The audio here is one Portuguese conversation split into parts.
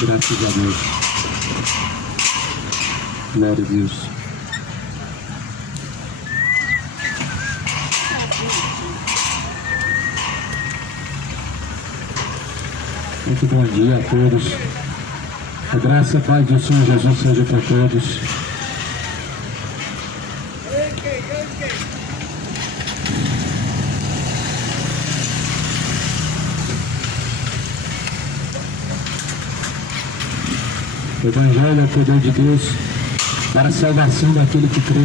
Graças a Deus. Glória a Deus. Muito bom dia a todos. A graça e a paz do Senhor Jesus seja para todos. O Evangelho é o poder de Deus para a salvação daquele que crê.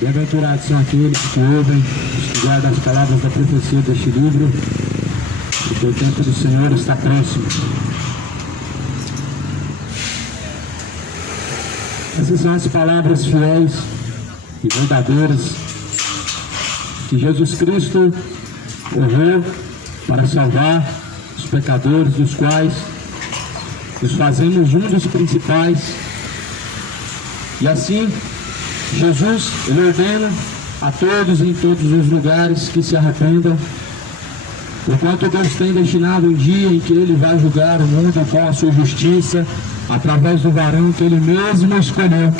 Bem-aventurados são aqueles que ouvem, que guardam as palavras da profecia deste livro, porque o tempo do Senhor está próximo. Essas são as palavras fiéis e verdadeiras que Jesus Cristo morreu para salvar os pecadores, dos quais nos fazemos um dos principais. E assim, Jesus, Ele ordena a todos em todos os lugares que se arrependam, porquanto Deus tem destinado um dia em que Ele vai julgar o mundo com a sua justiça, através do varão que Ele mesmo escolheu,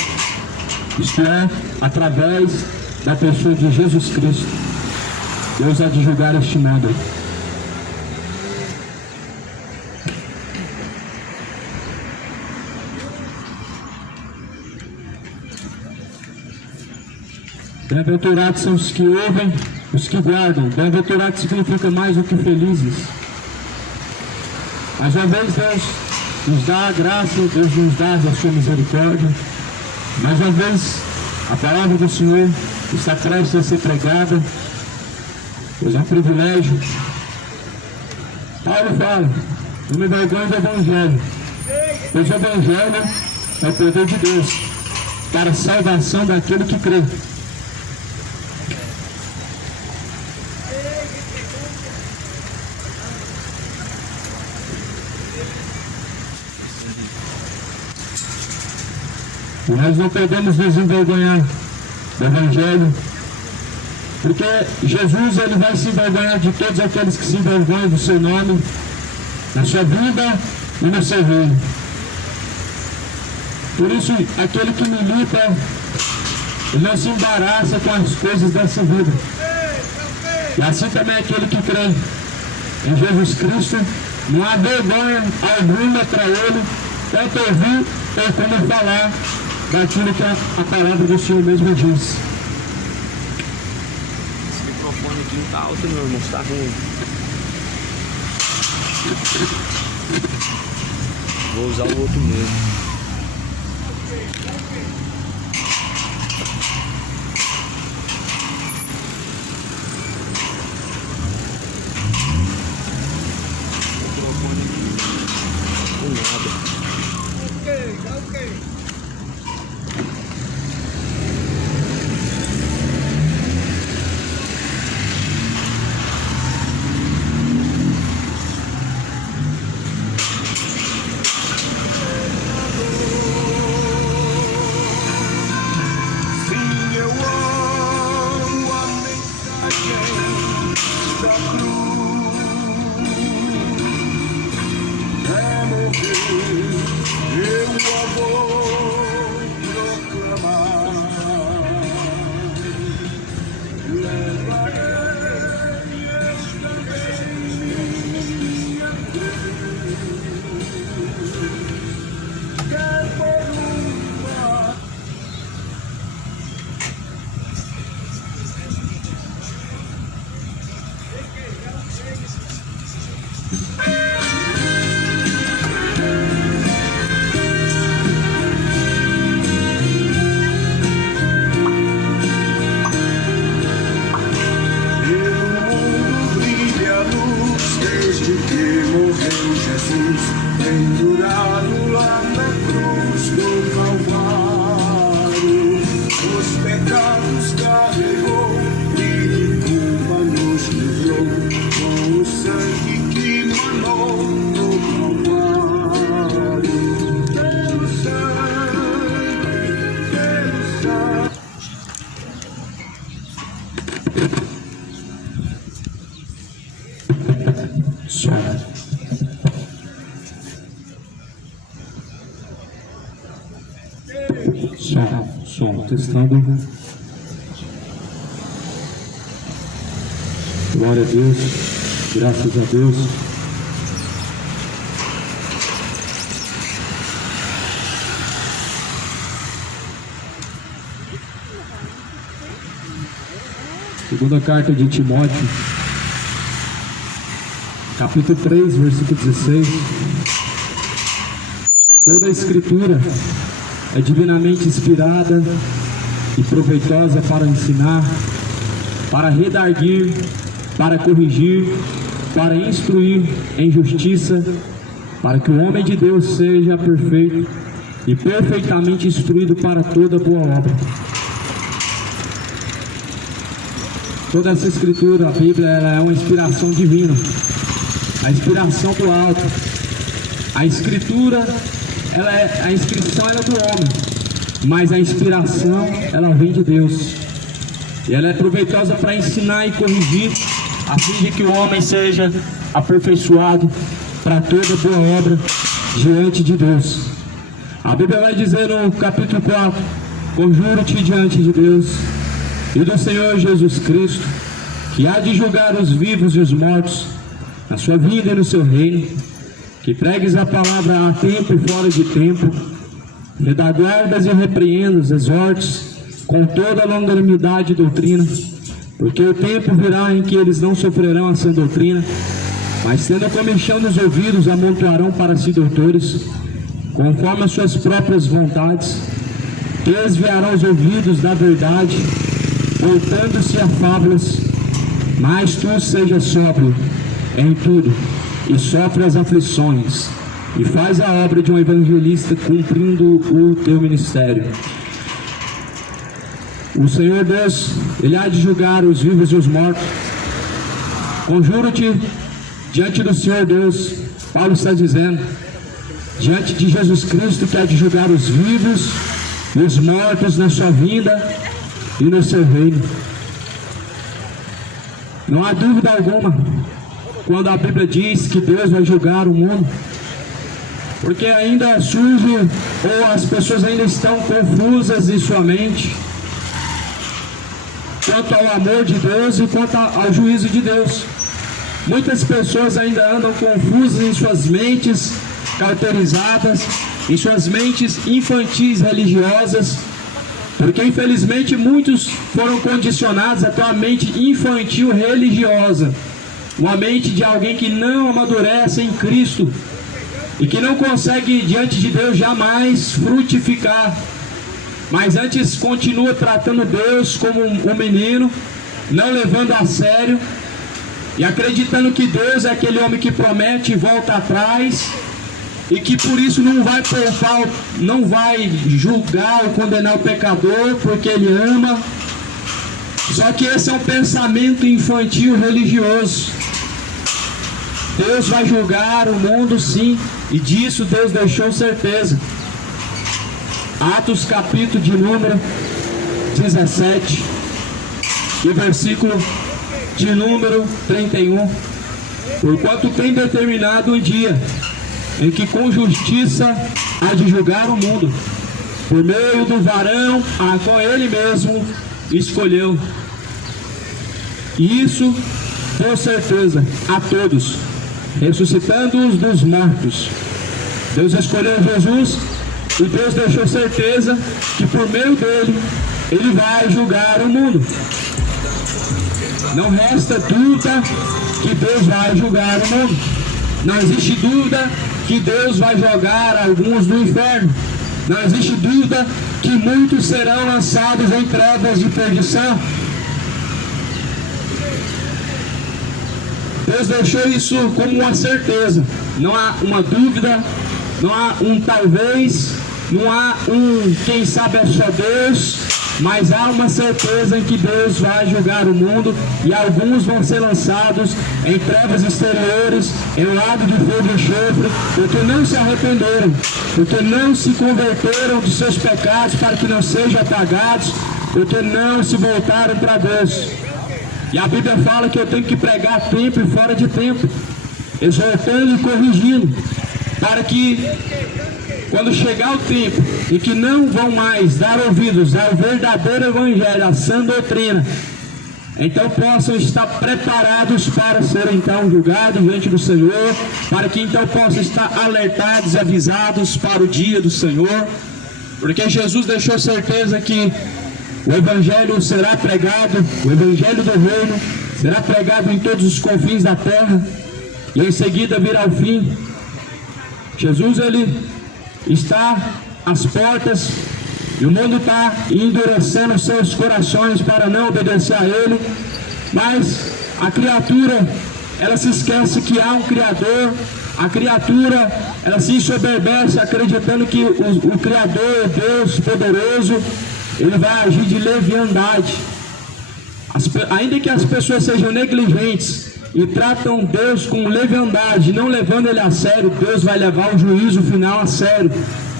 isto é, através da pessoa de Jesus Cristo. Deus há de julgar este mundo. Bem-aventurados são os que ouvem, os que guardam. Bem-aventurados significa mais do que felizes. Mais uma vez Deus nos dá a graça, Deus nos dá a sua misericórdia. Mais uma vez a palavra do Senhor está prestes a ser pregada, pois é um privilégio. Paulo fala, não me envergonhe do Evangelho, pois o Evangelho é o poder de Deus para a salvação daquele que crê. E nós não podemos nos envergonhar do Evangelho, porque Jesus, Ele vai se envergonhar de todos aqueles que se envergonham do seu nome, na sua vida e no seu reino. Por isso, aquele que milita, ele não se embaraça com as coisas dessa vida. E assim também aquele que crê em Jesus Cristo, não há vergonha alguma para ele, tanto ouvir ou como falar daquilo que a palavra do Senhor mesmo diz. Esse microfone aqui não tá alto, meu irmão, está ruim. Vou usar o outro mesmo. Microfone aqui com nada. Ok. Pendurado lá na cruz do Calvário, os pecados carregou e de culpa nos livrou, com o sangue que manou. Som. Som, testando. Glória a Deus, graças a Deus. Segunda carta de Timóteo, capítulo 3, versículo 16. Toda a Escritura é divinamente inspirada e proveitosa para ensinar, para redarguir, para corrigir, para instruir em justiça, para que o homem de Deus seja perfeito e perfeitamente instruído para toda boa obra. Toda essa Escritura, a Bíblia, ela é uma inspiração divina, a inspiração do alto. A Escritura, a inscrição é do homem, mas a inspiração, ela vem de Deus. E ela é proveitosa para ensinar e corrigir, a fim de que o homem seja aperfeiçoado para toda boa obra diante de Deus. A Bíblia vai dizer no capítulo 4: conjuro-te diante de Deus e do Senhor Jesus Cristo, que há de julgar os vivos e os mortos, na sua vida e no seu reino, que pregues a palavra a tempo e fora de tempo, redarguardas e repreendas, exortes com toda a longanimidade e doutrina, porque o tempo virá em que eles não sofrerão a sã doutrina, mas tendo comichão nos ouvidos, amontoarão para si doutores, conforme as suas próprias vontades, desviarão os ouvidos da verdade, voltando-se a fábulas. Mas tu seja sóbrio em tudo, e sofre as aflições, e faz a obra de um evangelista, cumprindo o teu ministério. O Senhor Deus, Ele há de julgar os vivos e os mortos. Conjuro-te diante do Senhor Deus, Paulo está dizendo, diante de Jesus Cristo, que há de julgar os vivos e os mortos na sua vinda e no seu reino. Não há dúvida alguma quando a Bíblia diz que Deus vai julgar o mundo, porque ainda surge, ou as pessoas ainda estão confusas em sua mente quanto ao amor de Deus e quanto ao juízo de Deus. Muitas pessoas ainda andam confusas em suas mentes caracterizadas, em suas mentes infantis religiosas, porque infelizmente muitos foram condicionados a ter uma mente infantil religiosa, uma mente de alguém que não amadurece em Cristo e que não consegue diante de Deus jamais frutificar, mas antes continua tratando Deus como um menino, não levando a sério e acreditando que Deus é aquele homem que promete e volta atrás, e que por isso não vai poupar, não vai julgar ou condenar o pecador, porque Ele ama. Só que esse é um pensamento infantil religioso. Deus vai julgar o mundo, sim, e disso Deus deixou certeza. Atos capítulo de número 17 e versículo de número 31. Porquanto tem determinado o dia em que com justiça há de julgar o mundo, por meio do varão a qual Ele mesmo escolheu. E isso deu certeza a todos, ressuscitando-os dos mortos. Deus escolheu Jesus e Deus deixou certeza que por meio dele Ele vai julgar o mundo. Não resta dúvida que Deus vai julgar o mundo. Não existe dúvida que Deus vai jogar alguns no inferno. Não existe dúvida que muitos serão lançados em trevas de perdição. Deus deixou isso como uma certeza. Não há uma dúvida, não há um talvez, não há um quem sabe é só Deus, mas há uma certeza em que Deus vai julgar o mundo, e alguns vão ser lançados em trevas exteriores, em lago de fogo e enxofre, porque não se arrependeram, porque não se converteram de seus pecados para que não sejam apagados, porque não se voltaram para Deus. E a Bíblia fala que eu tenho que pregar a tempo e fora de tempo. exortando e corrigindo, para que quando chegar o tempo em que não vão mais dar ouvidos ao verdadeiro evangelho, à sã doutrina, então possam estar preparados para serem então julgados diante do Senhor, para que então possam estar alertados e avisados para o dia do Senhor, porque Jesus deixou certeza que o evangelho será pregado, o evangelho do reino será pregado em todos os confins da terra, e em seguida virá o fim. Jesus, ele está às portas, e o mundo está endurecendo seus corações para não obedecer a ele, mas a criatura, ela se esquece que há um Criador. A criatura, ela se ensoberbece acreditando que o Criador, Deus poderoso, ele vai agir de leviandade. Ainda que as pessoas sejam negligentes e tratam Deus com leviandade, não levando ele a sério, Deus vai levar o juízo final a sério.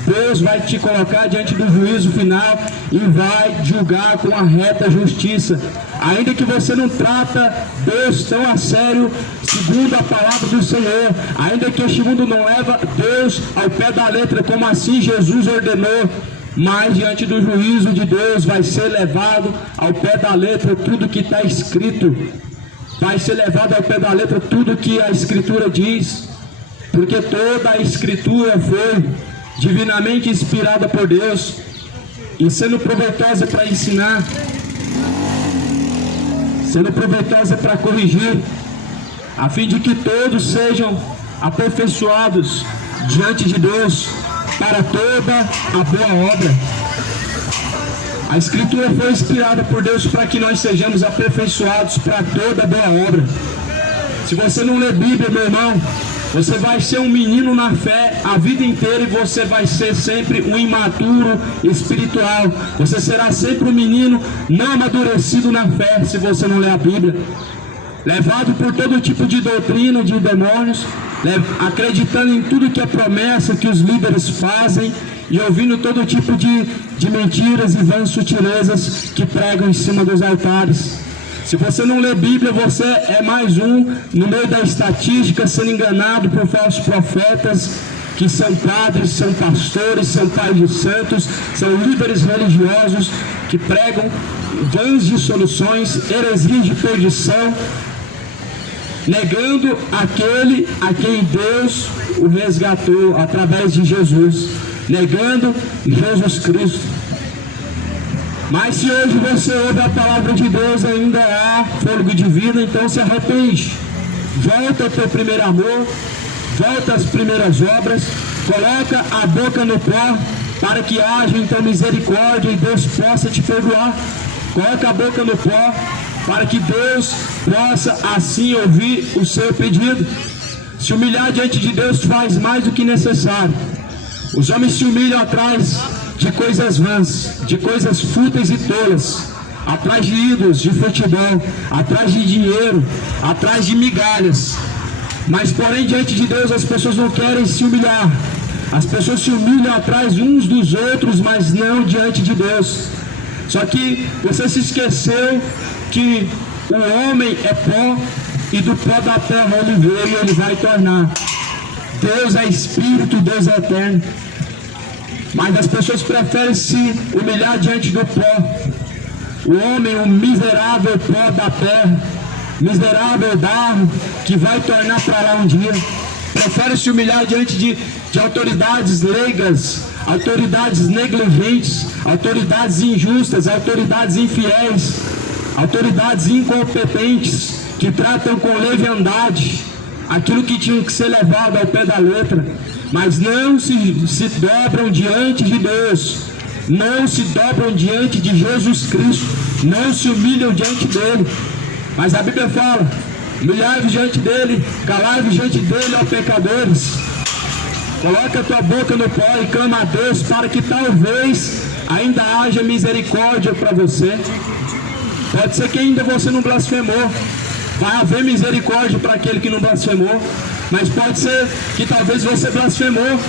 Deus vai te colocar diante do juízo final e vai julgar com a reta justiça. Ainda que você não trata Deus tão a sério, segundo a palavra do Senhor, ainda que este mundo não leva Deus ao pé da letra, como assim Jesus ordenou, mas diante do juízo de Deus vai ser levado ao pé da letra tudo que está escrito. Vai ser levado ao pé da letra tudo que a Escritura diz, porque toda a Escritura foi divinamente inspirada por Deus e sendo proveitosa para ensinar, sendo proveitosa para corrigir, a fim de que todos sejam aperfeiçoados diante de Deus para toda a boa obra. A Escritura foi inspirada por Deus para que nós sejamos aperfeiçoados para toda a boa obra. Se você não lê Bíblia, meu irmão, você vai ser um menino na fé a vida inteira e você vai ser sempre um imaturo espiritual. Você será sempre um menino não amadurecido na fé se você não ler a Bíblia. Levado por todo tipo de doutrina de demônios, acreditando em tudo que é promessa que os líderes fazem e ouvindo todo tipo de mentiras e vãs sutilezas que pregam em cima dos altares. Se você não lê Bíblia, você é mais um no meio da estatística, sendo enganado por falsos profetas, que são padres, são pastores, são pais de santos, são líderes religiosos, que pregam vãs dissoluções, heresias de perdição, negando aquele a quem Deus o resgatou através de Jesus, negando Jesus Cristo. Mas se hoje você ouve a palavra de Deus, ainda há fôlego de vida, então se arrepende. Volta ao teu primeiro amor, volta às primeiras obras, coloca a boca no pó, para que haja então misericórdia e Deus possa te perdoar. Coloca a boca no pó, para que Deus possa assim ouvir o seu pedido. Se humilhar diante de Deus faz mais do que necessário. Os homens se humilham atrás de coisas vãs, de coisas fúteis e tolas, atrás de ídolos, de futebol, atrás de dinheiro, atrás de migalhas. Mas porém diante de Deus as pessoas não querem se humilhar. As pessoas se humilham atrás uns dos outros, mas não diante de Deus. Só que você se esqueceu que o homem é pó e do pó da terra ele veio e ele vai tornar. Deus é Espírito, Deus é eterno. Mas as pessoas preferem se humilhar diante do pó. O homem, o miserável pó da terra, miserável barro, que vai tornar para lá um dia. Prefere se humilhar diante de autoridades leigas, autoridades negligentes, autoridades injustas, autoridades infiéis, autoridades incompetentes, que tratam com leviandade aquilo que tinha que ser levado ao pé da letra, mas não se dobram diante de Deus, não se dobram diante de Jesus Cristo, não se humilham diante dele. Mas a Bíblia fala: humilhai-vos diante dele, calai-vos diante dele, ó pecadores. Coloca a tua boca no pó e clama a Deus para que talvez ainda haja misericórdia para você. Pode ser que ainda você não blasfemou, vai haver misericórdia para aquele que não blasfemou, mas pode ser que talvez você blasfemou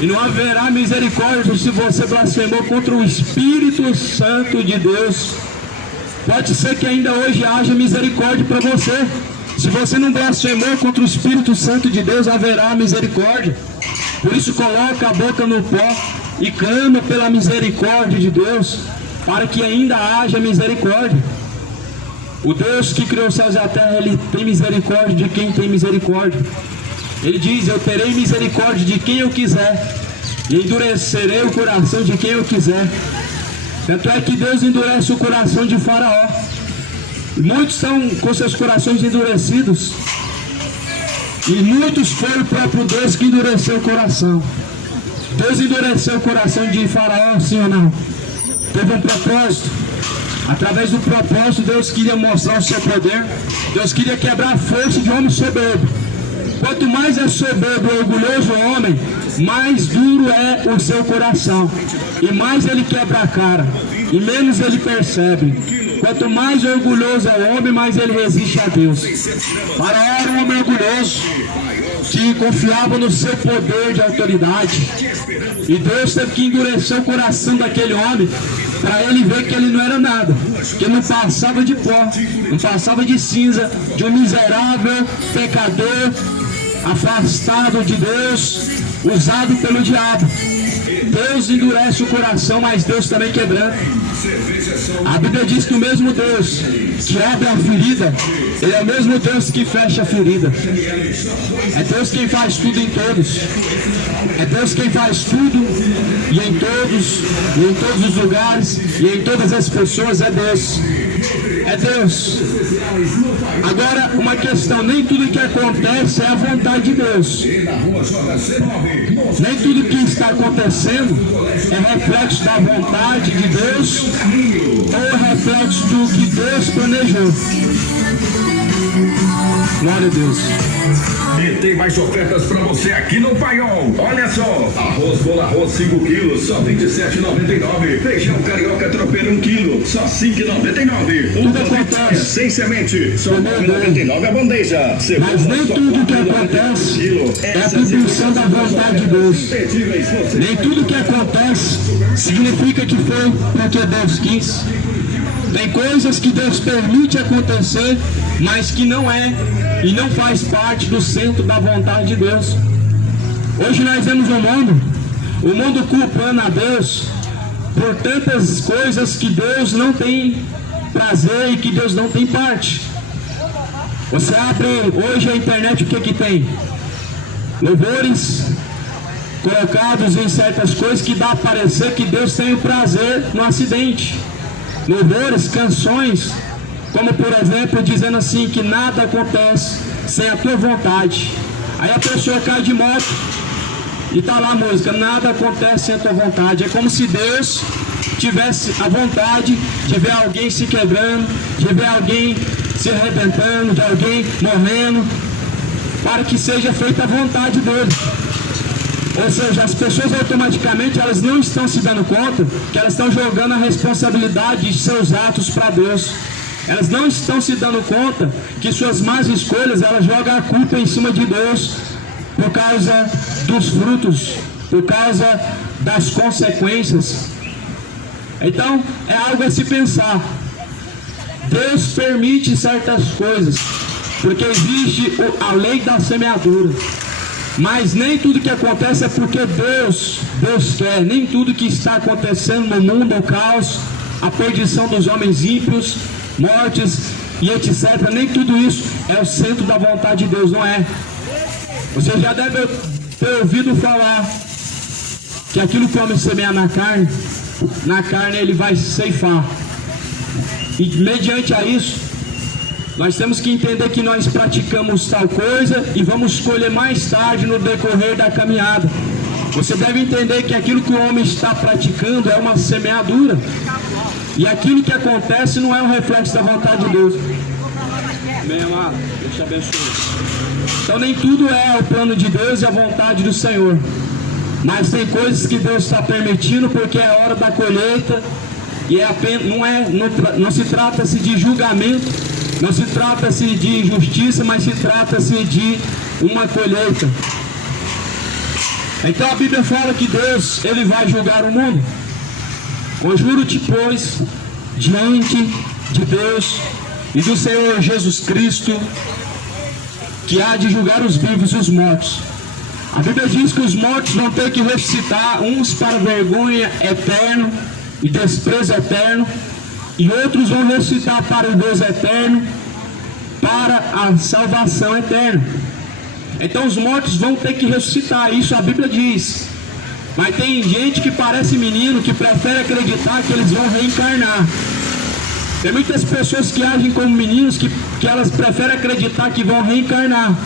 e não haverá misericórdia se você blasfemou contra o Espírito Santo de Deus. Pode ser que ainda hoje haja misericórdia para você, Se você não blasfemou contra o Espírito Santo de Deus, haverá misericórdia. Por isso coloca a boca no pó e clama pela misericórdia de Deus, para que ainda haja misericórdia. O Deus que criou os céus e a terra, Ele tem misericórdia de quem tem misericórdia. Ele diz: eu terei misericórdia de quem eu quiser, e endurecerei o coração de quem eu quiser. Tanto é que Deus endurece o coração de Faraó. Muitos estão com seus corações endurecidos, e muitos foi o próprio Deus que endureceu o coração. Deus endureceu o coração de Faraó, sim ou não? Teve um propósito. Através do propósito, Deus queria mostrar o seu poder. Deus queria quebrar a força de homem soberbo. Quanto mais é soberbo e orgulhoso o homem, mais duro é o seu coração, e mais ele quebra a cara, e menos ele percebe. Quanto mais orgulhoso é o homem, mais ele resiste a Deus. Faraó era um homem orgulhoso, que confiava no seu poder de autoridade, e Deus teve que endurecer o coração daquele homem, para ele ver que ele não era nada, que ele não passava de pó, não passava de cinza, de um miserável pecador, afastado de Deus, usado pelo diabo. Deus endurece o coração, mas Deus também quebranta. A Bíblia diz que o mesmo Deus que abre a ferida, Ele é o mesmo Deus que fecha a ferida. É Deus quem faz tudo em todos. É Deus quem faz tudo e em todos os lugares e em todas as pessoas. É Deus. É Deus. Agora, uma questão: nem tudo que acontece é a vontade de Deus. Nem tudo que está acontecendo é reflexo da vontade de Deus ou reflexo do que Deus planejou. Glória a Deus. E tem mais ofertas para você aqui no Paiol. Olha só: arroz Bola Arroz 5 quilos, só R$ 27,99. Feijão carioca tropeiro 1 quilo, só R$ 5,99. Uva sem semente, só R$ 9,99 a bandeja. Mas nem tudo que acontece é a atribuição da vontade de Deus. Nem tudo que acontece significa que foi porque Deus quis. Tem coisas que Deus permite acontecer, mas que não é e não faz parte do centro da vontade de Deus. Hoje nós vemos o mundo culpando a Deus por tantas coisas que Deus não tem prazer e que Deus não tem parte. Você abre hoje a internet, o que tem? Louvores colocados em certas coisas que dá a parecer que Deus tem o prazer no acidente. Louvores, canções, como por exemplo dizendo assim que nada acontece sem a tua vontade. Aí a pessoa cai de moto e tá lá a música: nada acontece sem a tua vontade. É como se Deus tivesse a vontade de ver alguém se quebrando, de ver alguém se arrebentando, de alguém morrendo, para que seja feita a vontade dele. Ou seja, as pessoas automaticamente elas não estão se dando conta que elas estão jogando a responsabilidade de seus atos para Deus. Elas não estão se dando conta que suas más escolhas, elas jogam a culpa em cima de Deus por causa dos frutos, por causa das consequências. Então, é algo a se pensar. Deus permite certas coisas, porque existe a lei da semeadura. Mas nem tudo que acontece é porque Deus quer. Nem tudo que está acontecendo no mundo, o caos, a perdição dos homens ímpios, mortes e etc. Nem tudo isso é o centro da vontade de Deus, não é? Você já deve ter ouvido falar que aquilo que o homem semeia na carne ele vai ceifar. E mediante a isso, nós temos que entender que nós praticamos tal coisa e vamos escolher mais tarde no decorrer da caminhada. Você deve entender que aquilo que o homem está praticando é uma semeadura. E aquilo que acontece não é um reflexo da vontade de Deus. Bem amado, Deus te abençoe. Então nem tudo é o plano de Deus e a vontade do Senhor. Mas tem coisas que Deus está permitindo porque é hora da colheita. E não se trata-se de julgamento, não se trata-se de injustiça, mas se trata-se de uma colheita. Então a Bíblia fala que Deus, Ele vai julgar o mundo. Conjuro-te, pois, diante de Deus e do Senhor Jesus Cristo, que há de julgar os vivos e os mortos. A Bíblia diz que os mortos vão ter que ressuscitar, uns para vergonha eterna e desprezo eterno, e outros vão ressuscitar para o Deus eterno, para a salvação eterna. Então os mortos vão ter que ressuscitar, isso a Bíblia diz. Mas tem gente que parece menino, que prefere acreditar que eles vão reencarnar. Tem muitas pessoas que agem como meninos, que elas preferem acreditar que vão reencarnar.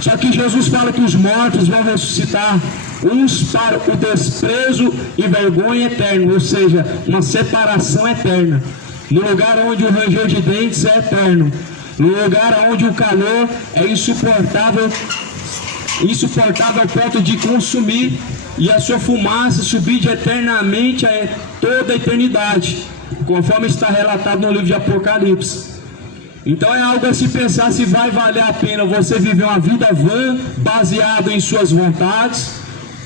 Só que Jesus fala que os mortos vão ressuscitar, uns para o desprezo e vergonha eterno, ou seja, uma separação eterna. No lugar onde o ranger de dentes é eterno, no lugar onde o calor é insuportável ao ponto de consumir, e a sua fumaça subir eternamente a toda a eternidade, conforme está relatado no livro de Apocalipse. Então é algo a se pensar se vai valer a pena você viver uma vida vã, baseada em suas vontades,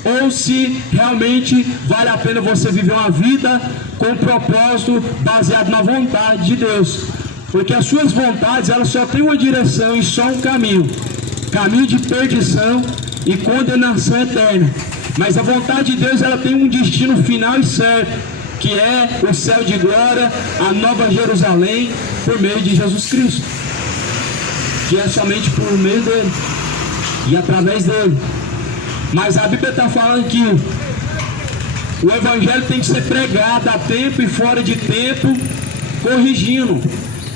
ou se realmente vale a pena você viver uma vida com propósito, baseado na vontade de Deus. Porque as suas vontades, elas só têm uma direção e só um caminho de perdição e condenação eterna. Mas a vontade de Deus, ela tem um destino final e certo, que é o céu de glória, a nova Jerusalém, por meio de Jesus Cristo, que é somente por meio dele e através dele. Mas a Bíblia está falando que o Evangelho tem que ser pregado a tempo e fora de tempo, corrigindo,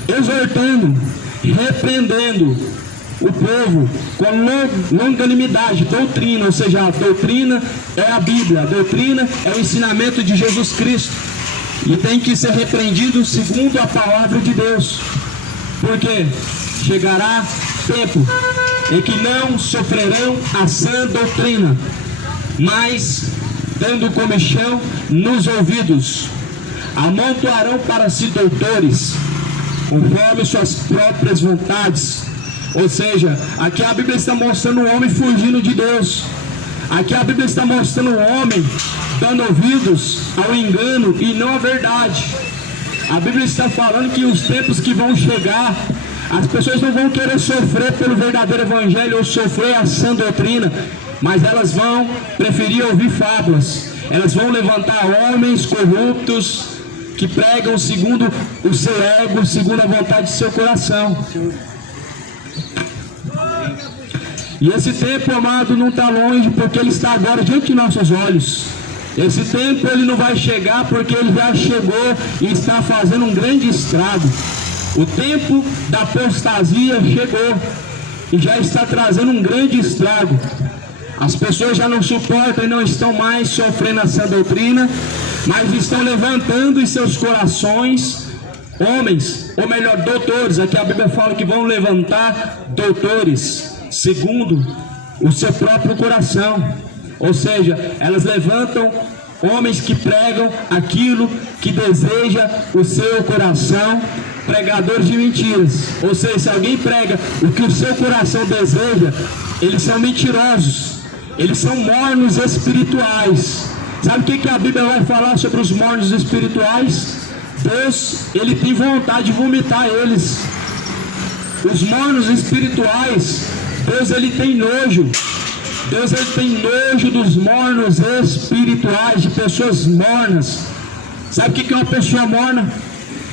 exortando, repreendendo o povo com longanimidade, doutrina, ou seja, a doutrina é a Bíblia, a doutrina é o ensinamento de Jesus Cristo, e tem que ser repreendido segundo a palavra de Deus, porque chegará tempo em que não sofrerão a sã doutrina, mas dando comichão nos ouvidos, amontoarão para si doutores, conforme suas próprias vontades. Ou seja, aqui a Bíblia está mostrando um homem fugindo de Deus. Aqui a Bíblia está mostrando um homem dando ouvidos ao engano e não à verdade. A Bíblia está falando que os tempos que vão chegar, as pessoas não vão querer sofrer pelo verdadeiro Evangelho ou sofrer a sã doutrina, mas elas vão preferir ouvir fábulas. Elas vão levantar homens corruptos que pregam segundo o seu ego, segundo a vontade de seu coração. E esse tempo, amado, não está longe, porque ele está agora diante de nossos olhos. Esse tempo ele não vai chegar porque ele já chegou e está fazendo um grande estrago. O tempo da apostasia chegou e já está trazendo um grande estrago. As pessoas já não suportam e não estão mais sofrendo essa doutrina, mas estão levantando em seus corações homens, ou melhor, doutores. Aqui a Bíblia fala que vão levantar doutores segundo o seu próprio coração, ou seja, elas levantam homens que pregam aquilo que deseja o seu coração, pregadores de mentiras. Ou seja, se alguém prega o que o seu coração deseja, eles são mentirosos, eles são mornos espirituais. Sabe o que a Bíblia vai falar sobre os mornos espirituais? Deus, ele tem vontade de vomitar eles. Os mornos espirituais, Deus, ele tem nojo. Deus, ele tem nojo dos mornos espirituais, de pessoas mornas. Sabe o que é uma pessoa morna?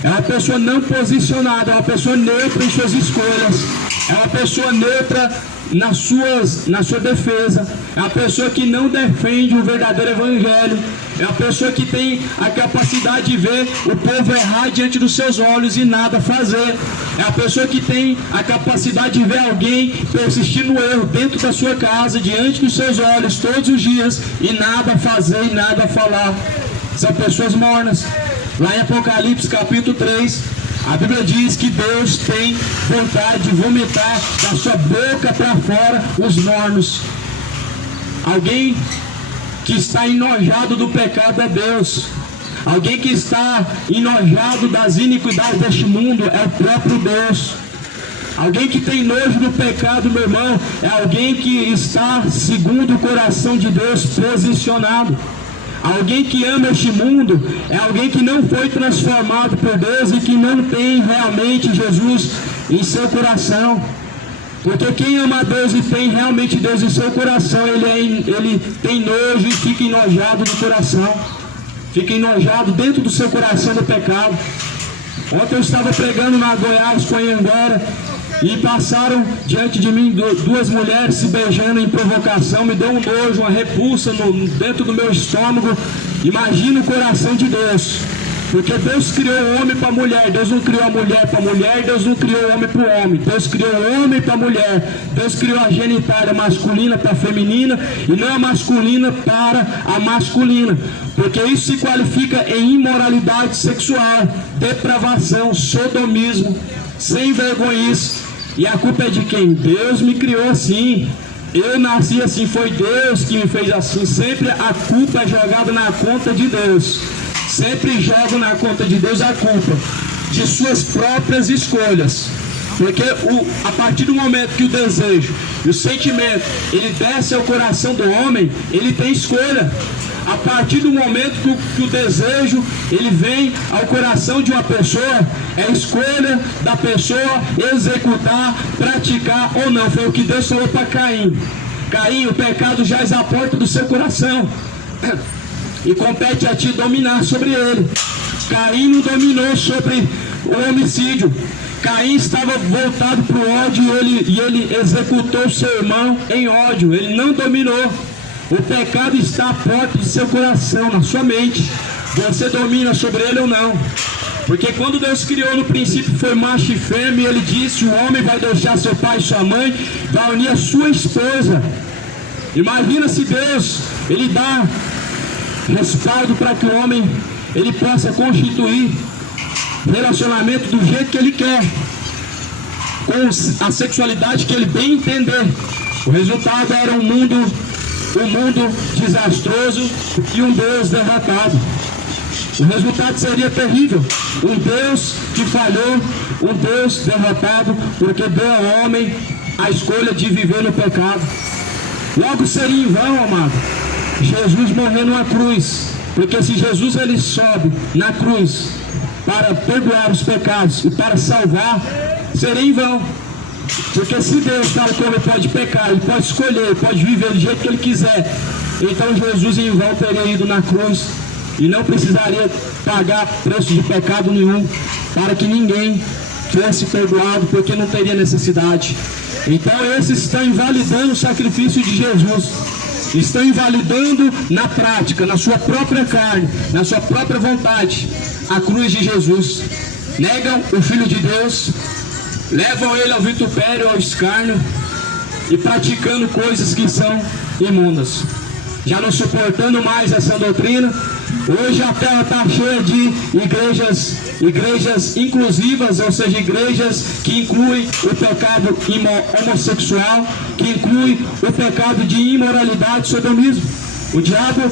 É uma pessoa não posicionada, é uma pessoa neutra em suas escolhas, é uma pessoa neutra na sua defesa, é uma pessoa que não defende o verdadeiro Evangelho, é uma pessoa que tem a capacidade de ver o povo errar diante dos seus olhos e nada fazer, é a pessoa que tem a capacidade de ver alguém persistir no erro dentro da sua casa, diante dos seus olhos, todos os dias, e nada fazer e nada falar. São pessoas mornas. Lá em Apocalipse capítulo 3, a Bíblia diz que Deus tem vontade de vomitar da sua boca para fora os mornos. Alguém que está enojado do pecado é Deus. Alguém que está enojado das iniquidades deste mundo é o próprio Deus. Alguém que tem nojo do pecado, meu irmão, é alguém que está segundo o coração de Deus posicionado. Alguém que ama este mundo é alguém que não foi transformado por Deus e que não tem realmente Jesus em seu coração. Porque quem ama a Deus e tem realmente Deus em seu coração, ele tem nojo e fica enojado no coração. Fica enojado dentro do seu coração do pecado. Ontem eu estava pregando na Goiás, Anhanguera, e passaram diante de mim duas mulheres se beijando em provocação. Me deu um nojo, uma repulsa dentro do meu estômago. Imagina o coração de Deus. Porque Deus criou o homem para a mulher. Deus não criou a mulher para a mulher. Deus não criou o homem para o homem. Deus criou o homem para a mulher. Deus criou a genitália masculina para a feminina e não a masculina para a masculina. Porque isso se qualifica em imoralidade sexual, depravação, sodomismo, sem vergonhice. E a culpa é de quem? Deus me criou assim. Eu nasci assim, foi Deus que me fez assim. Sempre a culpa é jogada na conta de Deus. Sempre joga na conta de Deus a culpa de suas próprias escolhas. Porque a partir do momento que o desejo e o sentimento ele desce ao coração do homem, ele tem escolha. A partir do momento que o desejo ele vem ao coração de uma pessoa, é escolha da pessoa executar, praticar ou não. Foi o que Deus falou para Caim. Caim, o pecado jaz à porta do seu coração e compete a ti dominar sobre ele. Caim não dominou sobre o homicídio. Caim estava voltado para o ódio e ele executou seu irmão em ódio. Ele não dominou. O pecado está à porta de seu coração, na sua mente. Você domina sobre ele ou não? Porque quando Deus criou no princípio foi macho e fêmea, ele disse: o homem vai deixar seu pai e sua mãe, vai unir a sua esposa. Imagina se Deus ele dá respaldo para que o homem ele possa constituir relacionamento do jeito que ele quer, com a sexualidade que ele bem entender. O resultado era um mundo desastroso e um Deus derrotado. O resultado seria terrível. Um Deus que falhou, um Deus derrotado, porque deu ao homem a escolha de viver no pecado. Logo seria em vão, amado, Jesus morrer numa cruz. Porque se Jesus ele sobe na cruz para perdoar os pecados e para salvar, seria em vão. Porque se Deus fala que o homem pode pecar, ele pode escolher, ele pode viver do jeito que ele quiser, então Jesus em vão teria ido na cruz e não precisaria pagar preço de pecado nenhum, para que ninguém fosse perdoado, porque não teria necessidade. Então esses estão invalidando o sacrifício de Jesus, estão invalidando na prática, na sua própria carne, na sua própria vontade, a cruz de Jesus. Negam o Filho de Deus, levam ele ao vitupério, ao escárnio, e praticando coisas que são imundas. Já não suportando mais essa doutrina, hoje a terra está cheia de igrejas inclusivas, ou seja, igrejas que incluem o pecado homossexual, que inclui o pecado de imoralidade, sodomismo. O diabo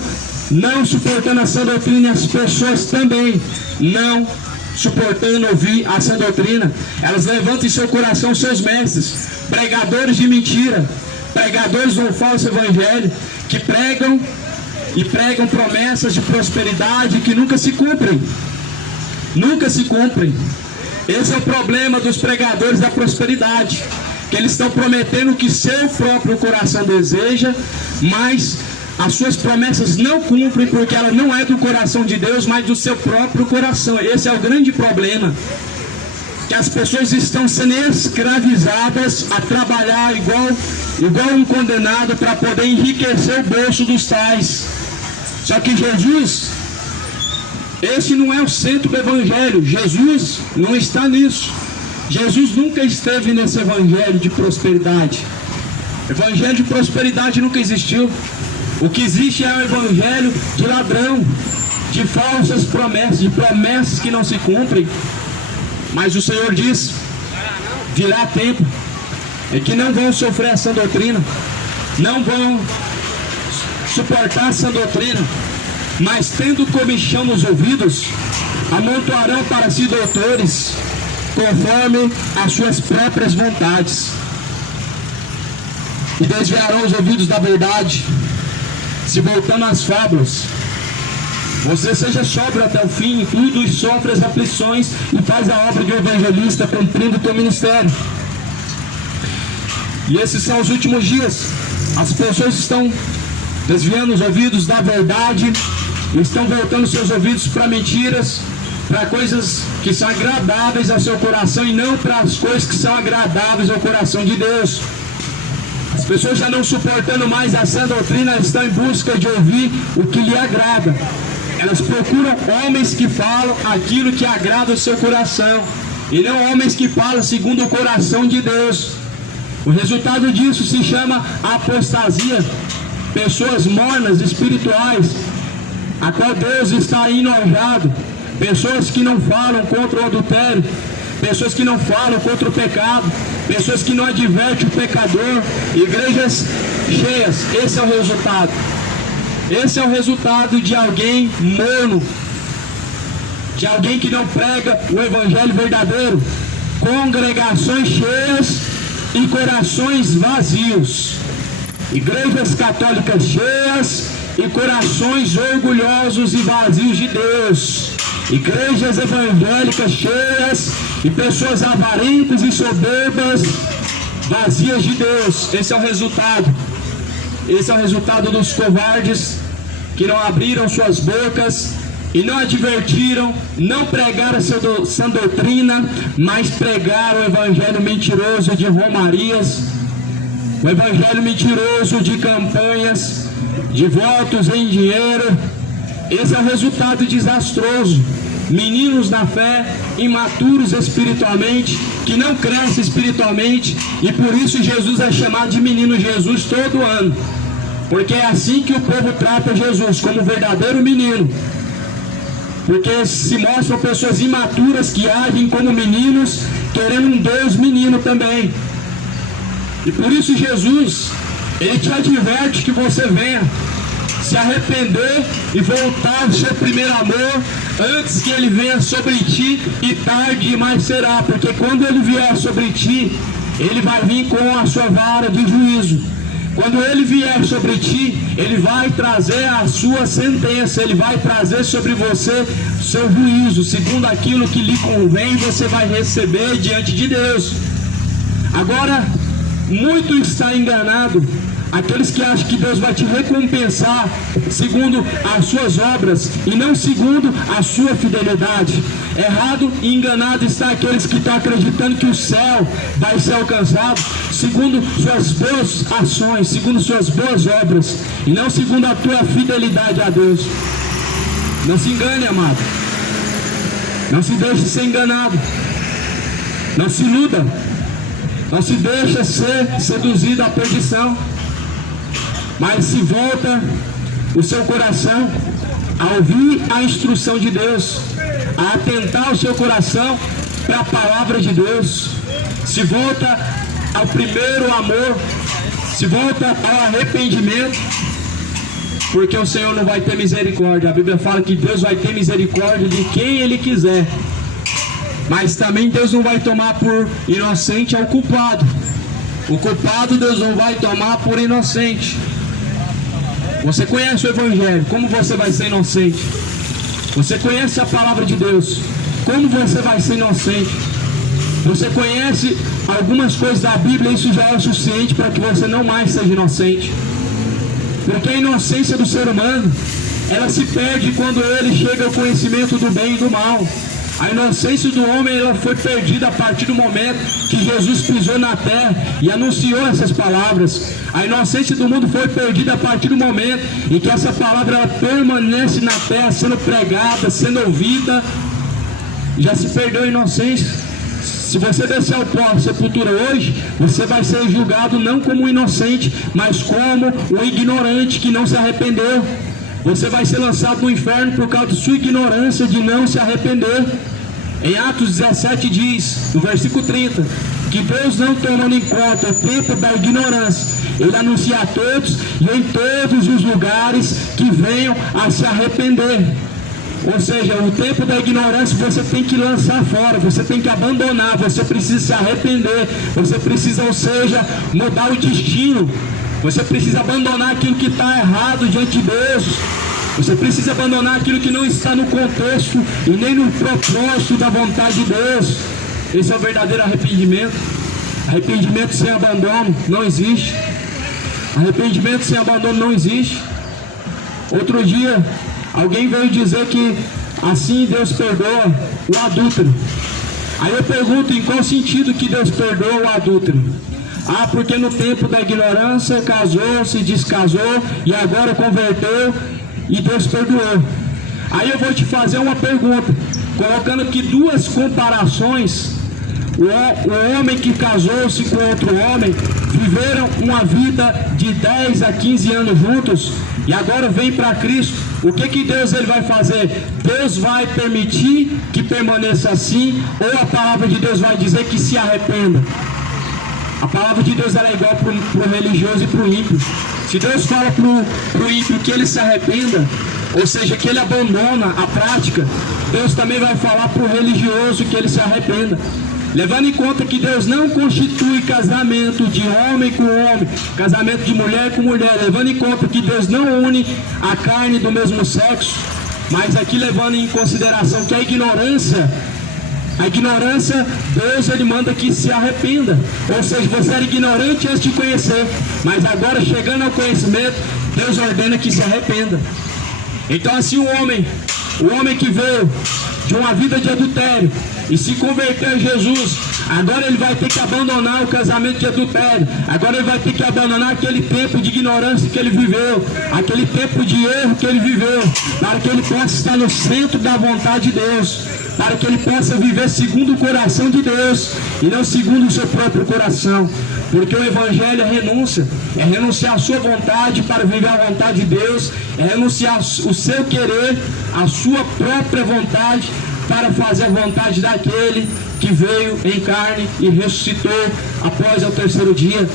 não suportando essa doutrina, e as pessoas também não suportando ouvir a sã doutrina, elas levantam em seu coração seus mestres, pregadores de mentira, pregadores do falso evangelho, que pregam promessas de prosperidade que nunca se cumprem. Nunca se cumprem. Esse é o problema dos pregadores da prosperidade, que eles estão prometendo o que seu próprio coração deseja, mas as suas promessas não cumprem, porque ela não é do coração de Deus, mas do seu próprio coração. Esse é o grande problema, que as pessoas estão sendo escravizadas a trabalhar igual um condenado para poder enriquecer o bolso dos tais. Só que Jesus, esse não é o centro do evangelho. Jesus não está nisso. Jesus nunca esteve nesse evangelho de prosperidade. Evangelho de prosperidade nunca existiu. O que existe é o evangelho de ladrão, de falsas promessas, de promessas que não se cumprem. Mas o Senhor diz: virá tempo em que não vão sofrer essa doutrina, não vão suportar essa doutrina, mas tendo comichão nos ouvidos, amontoarão para si doutores, conforme as suas próprias vontades, e desviarão os ouvidos da verdade, se voltando às fábulas. Você seja sóbrio até o fim em tudo, e sofre as aflições, e faz a obra de um evangelista, cumprindo o teu ministério. E esses são os últimos dias. As pessoas estão desviando os ouvidos da verdade, estão voltando seus ouvidos para mentiras, para coisas que são agradáveis ao seu coração e não para as coisas que são agradáveis ao coração de Deus. As pessoas já não suportando mais essa doutrina, estão em busca de ouvir o que lhe agrada. Elas procuram homens que falam aquilo que agrada o seu coração e não homens que falam segundo o coração de Deus. O resultado disso se chama apostasia. Pessoas mornas espirituais, a qual Deus está enojado. Pessoas que não falam contra o adultério, pessoas que não falam contra o pecado, pessoas que não advertem o pecador, igrejas cheias. Esse é o resultado. Esse é o resultado de alguém morno, de alguém que não prega o evangelho verdadeiro. Congregações cheias e corações vazios. Igrejas católicas cheias e corações orgulhosos e vazios de Deus. Igrejas evangélicas cheias e pessoas avarentas e soberbas, vazias de Deus. Esse é o resultado. Esse é o resultado dos covardes que não abriram suas bocas e não advertiram, não pregaram a sã doutrina, mas pregaram o evangelho mentiroso de romarias, o evangelho mentiroso de campanhas, de votos em dinheiro. Esse é o resultado desastroso. Meninos na fé, imaturos espiritualmente, que não crescem espiritualmente, e por isso Jesus é chamado de menino Jesus todo ano, porque é assim que o povo trata Jesus, como verdadeiro menino, porque se mostram pessoas imaturas que agem como meninos, querendo um Deus menino também. E por isso Jesus, ele te adverte que você venha se arrepender e voltar ao seu primeiro amor, antes que ele venha sobre ti, e tarde demais será, porque quando ele vier sobre ti, ele vai vir com a sua vara de juízo. Quando ele vier sobre ti, ele vai trazer a sua sentença, ele vai trazer sobre você seu juízo, segundo aquilo que lhe convém, você vai receber diante de Deus. Agora, muito está enganado aqueles que acham que Deus vai te recompensar segundo as suas obras e não segundo a sua fidelidade. Errado e enganado está aqueles que estão acreditando que o céu vai ser alcançado segundo suas boas ações, segundo suas boas obras, e não segundo a tua fidelidade a Deus. Não se engane, amado. Não se deixe ser enganado. Não se iluda. Não se deixa ser seduzido à perdição. Mas se volta o seu coração a ouvir a instrução de Deus, a atentar o seu coração para a palavra de Deus, se volta ao primeiro amor, se volta ao arrependimento, porque o Senhor não vai ter misericórdia. A Bíblia fala que Deus vai ter misericórdia de quem Ele quiser, mas também Deus não vai tomar por inocente ao culpado. O culpado Deus não vai tomar por inocente. Você conhece o Evangelho, como você vai ser inocente? Você conhece a palavra de Deus, como você vai ser inocente? Você conhece algumas coisas da Bíblia, isso já é o suficiente para que você não mais seja inocente. Porque a inocência do ser humano, ela se perde quando ele chega ao conhecimento do bem e do mal. A inocência do homem, ela foi perdida a partir do momento que Jesus pisou na terra e anunciou essas palavras. A inocência do mundo foi perdida a partir do momento em que essa palavra ela permanece na terra, sendo pregada, sendo ouvida. Já se perdeu a inocência. Se você descer ao pó, sepultura hoje, você vai ser julgado não como um inocente, mas como um ignorante que não se arrependeu. Você vai ser lançado no inferno por causa de sua ignorância de não se arrepender. Em Atos 17 diz, no versículo 30, que Deus, não tomando em conta o tempo da ignorância, Ele anuncia a todos e em todos os lugares que venham a se arrepender. Ou seja, o tempo da ignorância você tem que lançar fora, você tem que abandonar, você precisa se arrepender, você precisa, ou seja, mudar o destino. Você precisa abandonar aquilo que está errado diante de Deus. Você precisa abandonar aquilo que não está no contexto e nem no propósito da vontade de Deus. Esse é o verdadeiro arrependimento. Arrependimento sem abandono não existe. Arrependimento sem abandono não existe. Outro dia, alguém veio dizer que assim Deus perdoa o adúltero. Aí eu pergunto, em qual sentido que Deus perdoa o adúltero? Ah, porque no tempo da ignorância casou, se descasou e agora converteu e Deus perdoou. Aí eu vou te fazer uma pergunta, colocando aqui duas comparações. O homem que casou-se com outro homem, viveram uma vida de 10 a 15 anos juntos e agora vem para Cristo. O que Deus ele vai fazer? Deus vai permitir que permaneça assim, ou a palavra de Deus vai dizer que se arrependa? A palavra de Deus ela é igual para o religioso e para o ímpio. Se Deus fala para o ímpio que ele se arrependa, ou seja, que ele abandona a prática, Deus também vai falar para o religioso que ele se arrependa. Levando em conta que Deus não constitui casamento de homem com homem, casamento de mulher com mulher, levando em conta que Deus não une a carne do mesmo sexo, mas aqui levando em consideração que a ignorância, Deus ele manda que se arrependa. Ou seja, você era ignorante antes de conhecer, mas agora chegando ao conhecimento, Deus ordena que se arrependa. Então assim o homem que veio de uma vida de adultério e se converter a Jesus, agora ele vai ter que abandonar o casamento de adultério, agora ele vai ter que abandonar aquele tempo de ignorância que ele viveu, aquele tempo de erro que ele viveu, para que ele possa estar no centro da vontade de Deus, para que ele possa viver segundo o coração de Deus e não segundo o seu próprio coração. Porque o Evangelho é renúncia, é renunciar a sua vontade para viver a vontade de Deus, é renunciar o seu querer, a sua própria vontade, para fazer a vontade daquele que veio em carne e ressuscitou após o terceiro dia.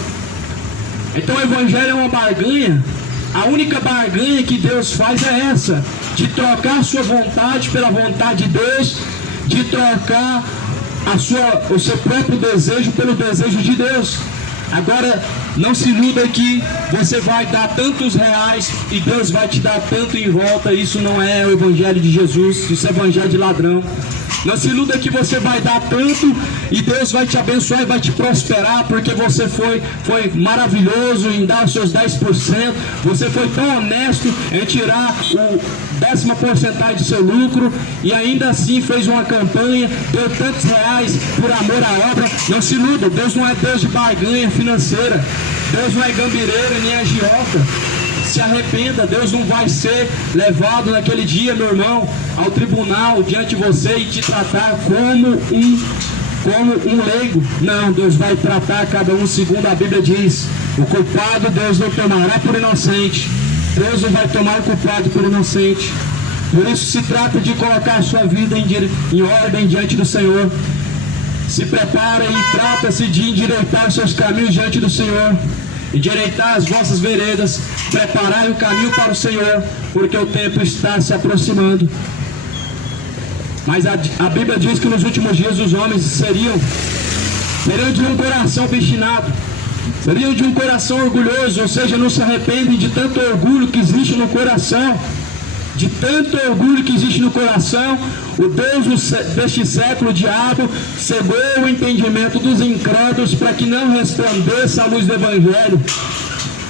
Então o Evangelho é uma barganha. A única barganha que Deus faz é essa, de trocar a sua vontade pela vontade de Deus, de trocar o seu próprio desejo pelo desejo de Deus. Agora, não se iluda que você vai dar tantos reais e Deus vai te dar tanto em volta. Isso não é o Evangelho de Jesus, isso é Evangelho de ladrão. Não se iluda que você vai dar tanto e Deus vai te abençoar e vai te prosperar, porque você foi maravilhoso em dar os seus 10%, você foi tão honesto em tirar o 10ª porcentagem do seu lucro e ainda assim fez uma campanha, deu tantos reais por amor à obra. Não se iluda, Deus não é Deus de barganha financeira, Deus não é gambireira nem agiota. Se arrependa, Deus não vai ser levado naquele dia, meu irmão, ao tribunal diante de você e te tratar como um leigo. Não, Deus vai tratar cada um segundo a Bíblia diz. O culpado Deus não tomará por inocente. Deus não vai tomar o culpado por inocente. Por isso se trata de colocar a sua vida em ordem diante do Senhor. Se prepara e trata-se de endireitar seus caminhos diante do Senhor. Endireitar as vossas veredas, preparai o caminho para o Senhor, porque o tempo está se aproximando. Mas a Bíblia diz que nos últimos dias os homens seriam de um coração obstinado, seriam de um coração orgulhoso, ou seja, não se arrependem de tanto orgulho que existe no coração. De tanto orgulho que existe no coração, o Deus deste século, o diabo, cegou o entendimento dos incrédulos para que não resplandeça a luz do Evangelho.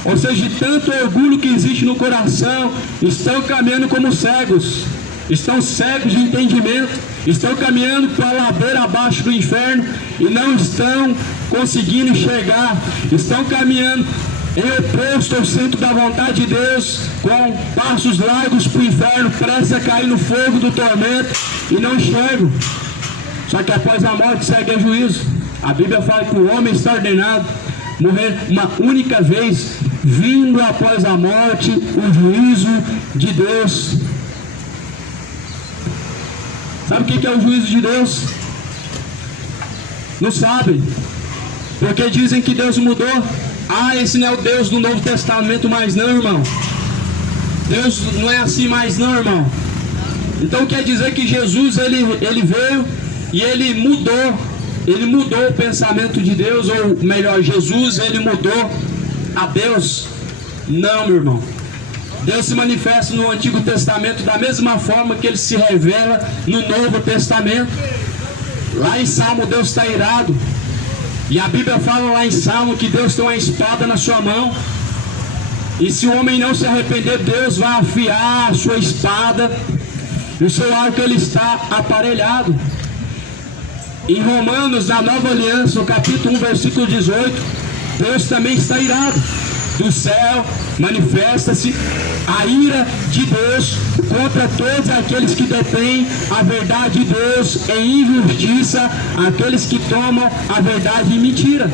Ou seja, de tanto orgulho que existe no coração, estão caminhando como cegos, estão cegos de entendimento, estão caminhando para a ladeira abaixo do inferno e não estão conseguindo enxergar, estão caminhando em oposto ao centro da vontade de Deus, com passos largos para o inferno, prestes a cair no fogo do tormento e não enxergam. Só que após a morte segue o juízo. A Bíblia fala que o homem está ordenado morrer uma única vez, vindo após a morte o juízo de Deus. Sabe o que é o juízo de Deus? Não sabem, porque dizem que Deus mudou. Ah, esse não é o Deus do Novo Testamento mais não, irmão. Deus não é assim mais não, irmão. Então quer dizer que Jesus ele veio e ele mudou o pensamento de Deus, ou melhor, Jesus ele mudou a Deus? Não, meu irmão. Deus se manifesta no Antigo Testamento da mesma forma que ele se revela no Novo Testamento. Lá em Salmo Deus está irado. E a Bíblia fala lá em Salmo que Deus tem uma espada na sua mão. E se o homem não se arrepender, Deus vai afiar a sua espada. E o seu arco ele está aparelhado. Em Romanos, na Nova Aliança, no capítulo 1, versículo 18, Deus também está irado. Do céu manifesta-se a ira de Deus contra todos aqueles que detêm a verdade de Deus em injustiça, aqueles que tomam a verdade em mentira.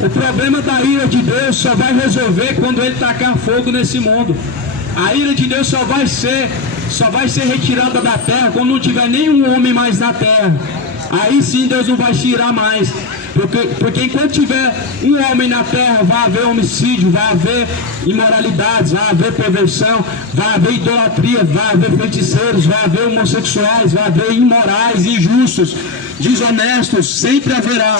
O problema da ira de Deus só vai resolver quando ele tacar fogo nesse mundo. A ira de Deus só vai ser retirada da terra quando não tiver nenhum homem mais na terra. Aí sim Deus não vai tirar mais. Porque enquanto tiver um homem na terra, vai haver homicídio, vai haver imoralidades, vai haver perversão, vai haver idolatria, vai haver feiticeiros, vai haver homossexuais, vai haver imorais, injustos, desonestos, sempre haverá.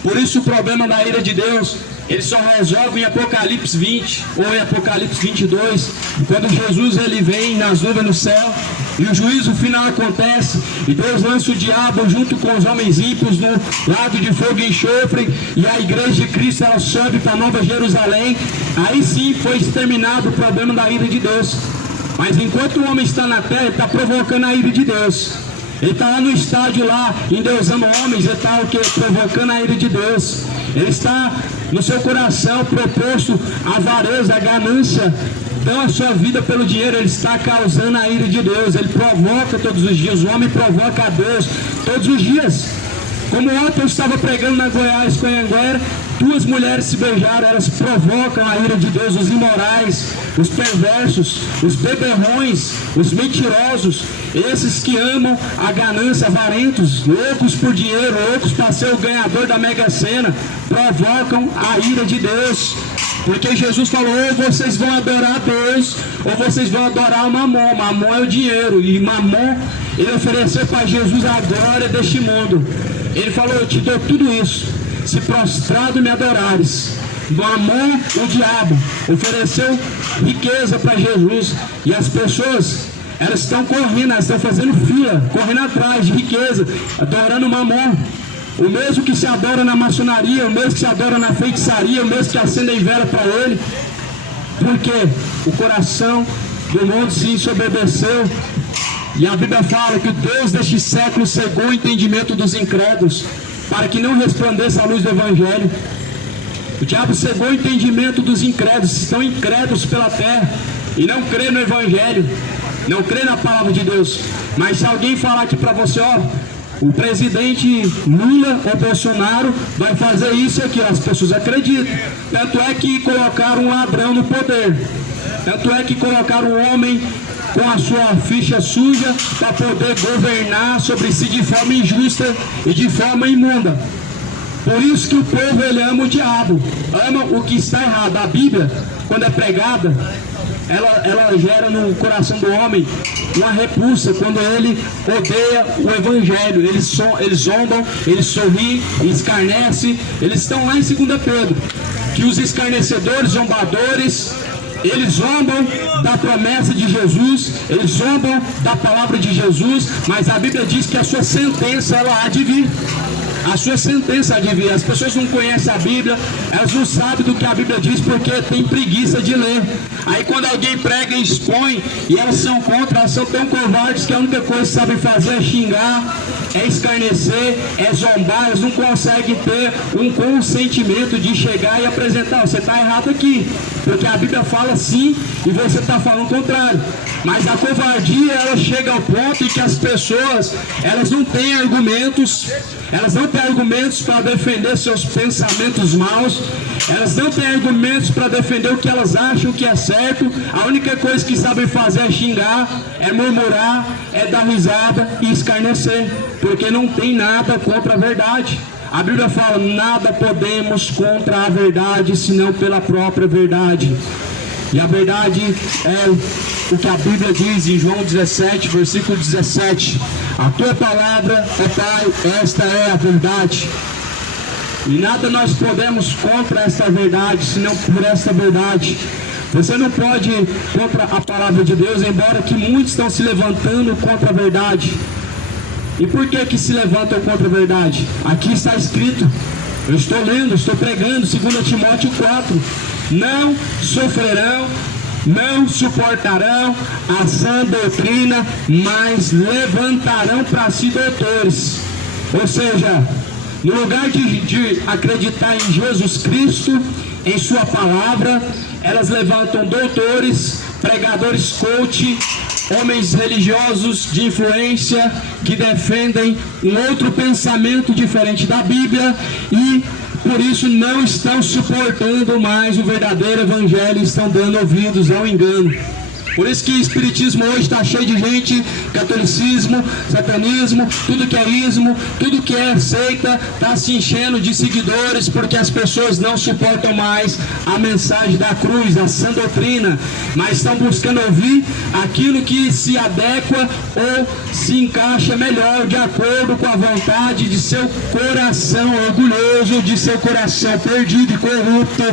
Por isso o problema da ira de Deus, ele só resolve em Apocalipse 20 ou em Apocalipse 22, quando Jesus ele vem nas nuvens no céu e o juízo final acontece e Deus lança o diabo junto com os homens ímpios no lago de fogo e enxofre, e a igreja de Cristo ela sobe para Nova Jerusalém. Aí sim foi exterminado o problema da ira de Deus. Mas enquanto o homem está na terra, ele está provocando a ira de Deus. Ele está lá no estádio lá, endeusando homens, ele está provocando a ira de Deus. Ele está no seu coração proposto a avareza, a ganância, dão a sua vida pelo dinheiro. Ele está causando a ira de Deus. Ele provoca todos os dias, o homem provoca a Deus todos os dias. Como ontem eu estava pregando na Goiás, com a Anhanguera, duas mulheres se beijaram, elas provocam a ira de Deus, os imorais, os perversos, os beberrões, os mentirosos, esses que amam a ganância, avarentos, loucos por dinheiro, loucos para ser o ganhador da Mega Sena, provocam a ira de Deus. Porque Jesus falou, ou vocês vão adorar a Deus, ou vocês vão adorar o Mamon. Mamon é o dinheiro, e Mamon, ele ofereceu para Jesus a glória deste mundo. Ele falou, eu te dou tudo isso, se prostrado me adorares. Mamon, o diabo, ofereceu riqueza para Jesus, e as pessoas, elas estão correndo, elas estão fazendo fila, correndo atrás de riqueza, adorando Mamon. O mesmo que se adora na maçonaria, o mesmo que se adora na feitiçaria, o mesmo que acendem vela para ele. Porque o coração do mundo se ensoberbeceu. E a Bíblia fala que o Deus deste século cegou o entendimento dos incrédulos, para que não resplandeça a luz do Evangelho. O diabo cegou o entendimento dos incrédulos, estão incrédulos pela terra, e não crê no Evangelho, não crê na palavra de Deus. Mas se alguém falar aqui para você, ó, o presidente Lula ou Bolsonaro vai fazer isso aqui, as pessoas acreditam. Tanto é que colocaram um ladrão no poder. Tanto é que colocaram um homem com a sua ficha suja para poder governar sobre si de forma injusta e de forma imunda. Por isso que o povo ele ama o diabo, ama o que está errado. A Bíblia, quando é pregada, ela gera no coração do homem uma repulsa quando ele odeia o Evangelho. Eles zombam, eles sorriem, escarnecem. Eles estão lá em 2 Pedro, que os escarnecedores, zombadores, eles zombam da promessa de Jesus, eles zombam da palavra de Jesus, mas a Bíblia diz que a sua sentença ela há de vir. A sua sentença há de vir. As pessoas não conhecem a Bíblia, elas não sabem do que a Bíblia diz porque tem preguiça de ler. Aí quando alguém prega e expõe, e elas são contra, elas são tão covardes que a única coisa que sabem fazer é xingar, é escarnecer, é zombar. Eles não conseguem ter um consentimento de chegar e apresentar, você está errado aqui, porque a Bíblia fala sim e você está falando o contrário. Mas a covardia ela chega ao ponto em que as pessoas elas não têm argumentos, para defender seus pensamentos maus, elas não têm argumentos para defender o que elas acham que é certo. A única coisa que sabem fazer é xingar, é murmurar, é dar risada e escarnecer, porque não tem nada contra a verdade. A Bíblia fala, nada podemos contra a verdade, senão pela própria verdade. E a verdade é o que a Bíblia diz em João 17, versículo 17. A tua palavra, ó Pai, esta é a verdade. E nada nós podemos contra esta verdade, senão por esta verdade. Você não pode ir contra a palavra de Deus, embora que muitos estão se levantando contra a verdade. E por que se levantam contra a verdade? Aqui está escrito Eu estou lendo, estou pregando 2 Timóteo 4. Não sofrerão, não suportarão a sã doutrina, mas levantarão para si doutores. Ou seja, no lugar de acreditar em Jesus Cristo, em sua palavra, elas levantam doutores, pregadores coach, homens religiosos de influência que defendem um outro pensamento diferente da Bíblia e por isso não estão suportando mais o verdadeiro evangelho e estão dando ouvidos ao engano. Por isso que o espiritismo hoje está cheio de gente, catolicismo, satanismo, tudo que é ismo, tudo que é seita, está se enchendo de seguidores, porque as pessoas não suportam mais a mensagem da cruz, a sã doutrina, mas estão buscando ouvir aquilo que se adequa ou se encaixa melhor de acordo com a vontade de seu coração orgulhoso, de seu coração perdido e corrupto,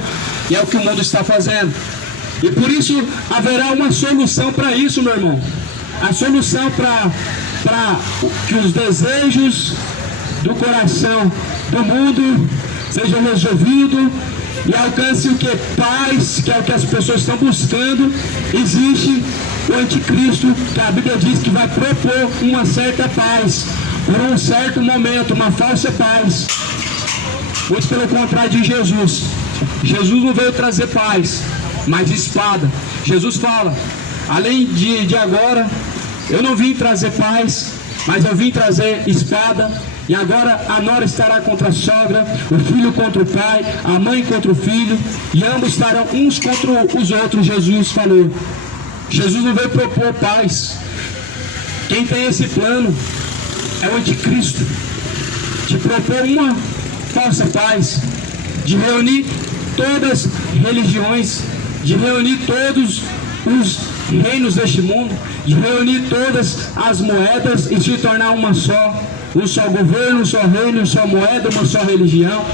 e é o que o mundo está fazendo. E por isso haverá uma solução para isso, meu irmão. A solução para que os desejos do coração do mundo sejam resolvidos e alcance o que? Paz, que é o que as pessoas estão buscando. Existe o anticristo, que a Bíblia diz que vai propor uma certa paz, por um certo momento, uma falsa paz. Muito pelo contrário de Jesus. Jesus não veio trazer paz, mas espada. Jesus fala, além de agora, eu não vim trazer paz, mas eu vim trazer espada. E agora a nora estará contra a sogra, o filho contra o pai, a mãe contra o filho, e ambos estarão uns contra os outros. Jesus falou. Jesus não veio propor paz. Quem tem esse plano é o anticristo, de propor uma falsa paz, de reunir todas as religiões, de reunir todos os reinos deste mundo, de reunir todas as moedas e se tornar uma só, um só governo, um só reino, uma só moeda, uma só religião.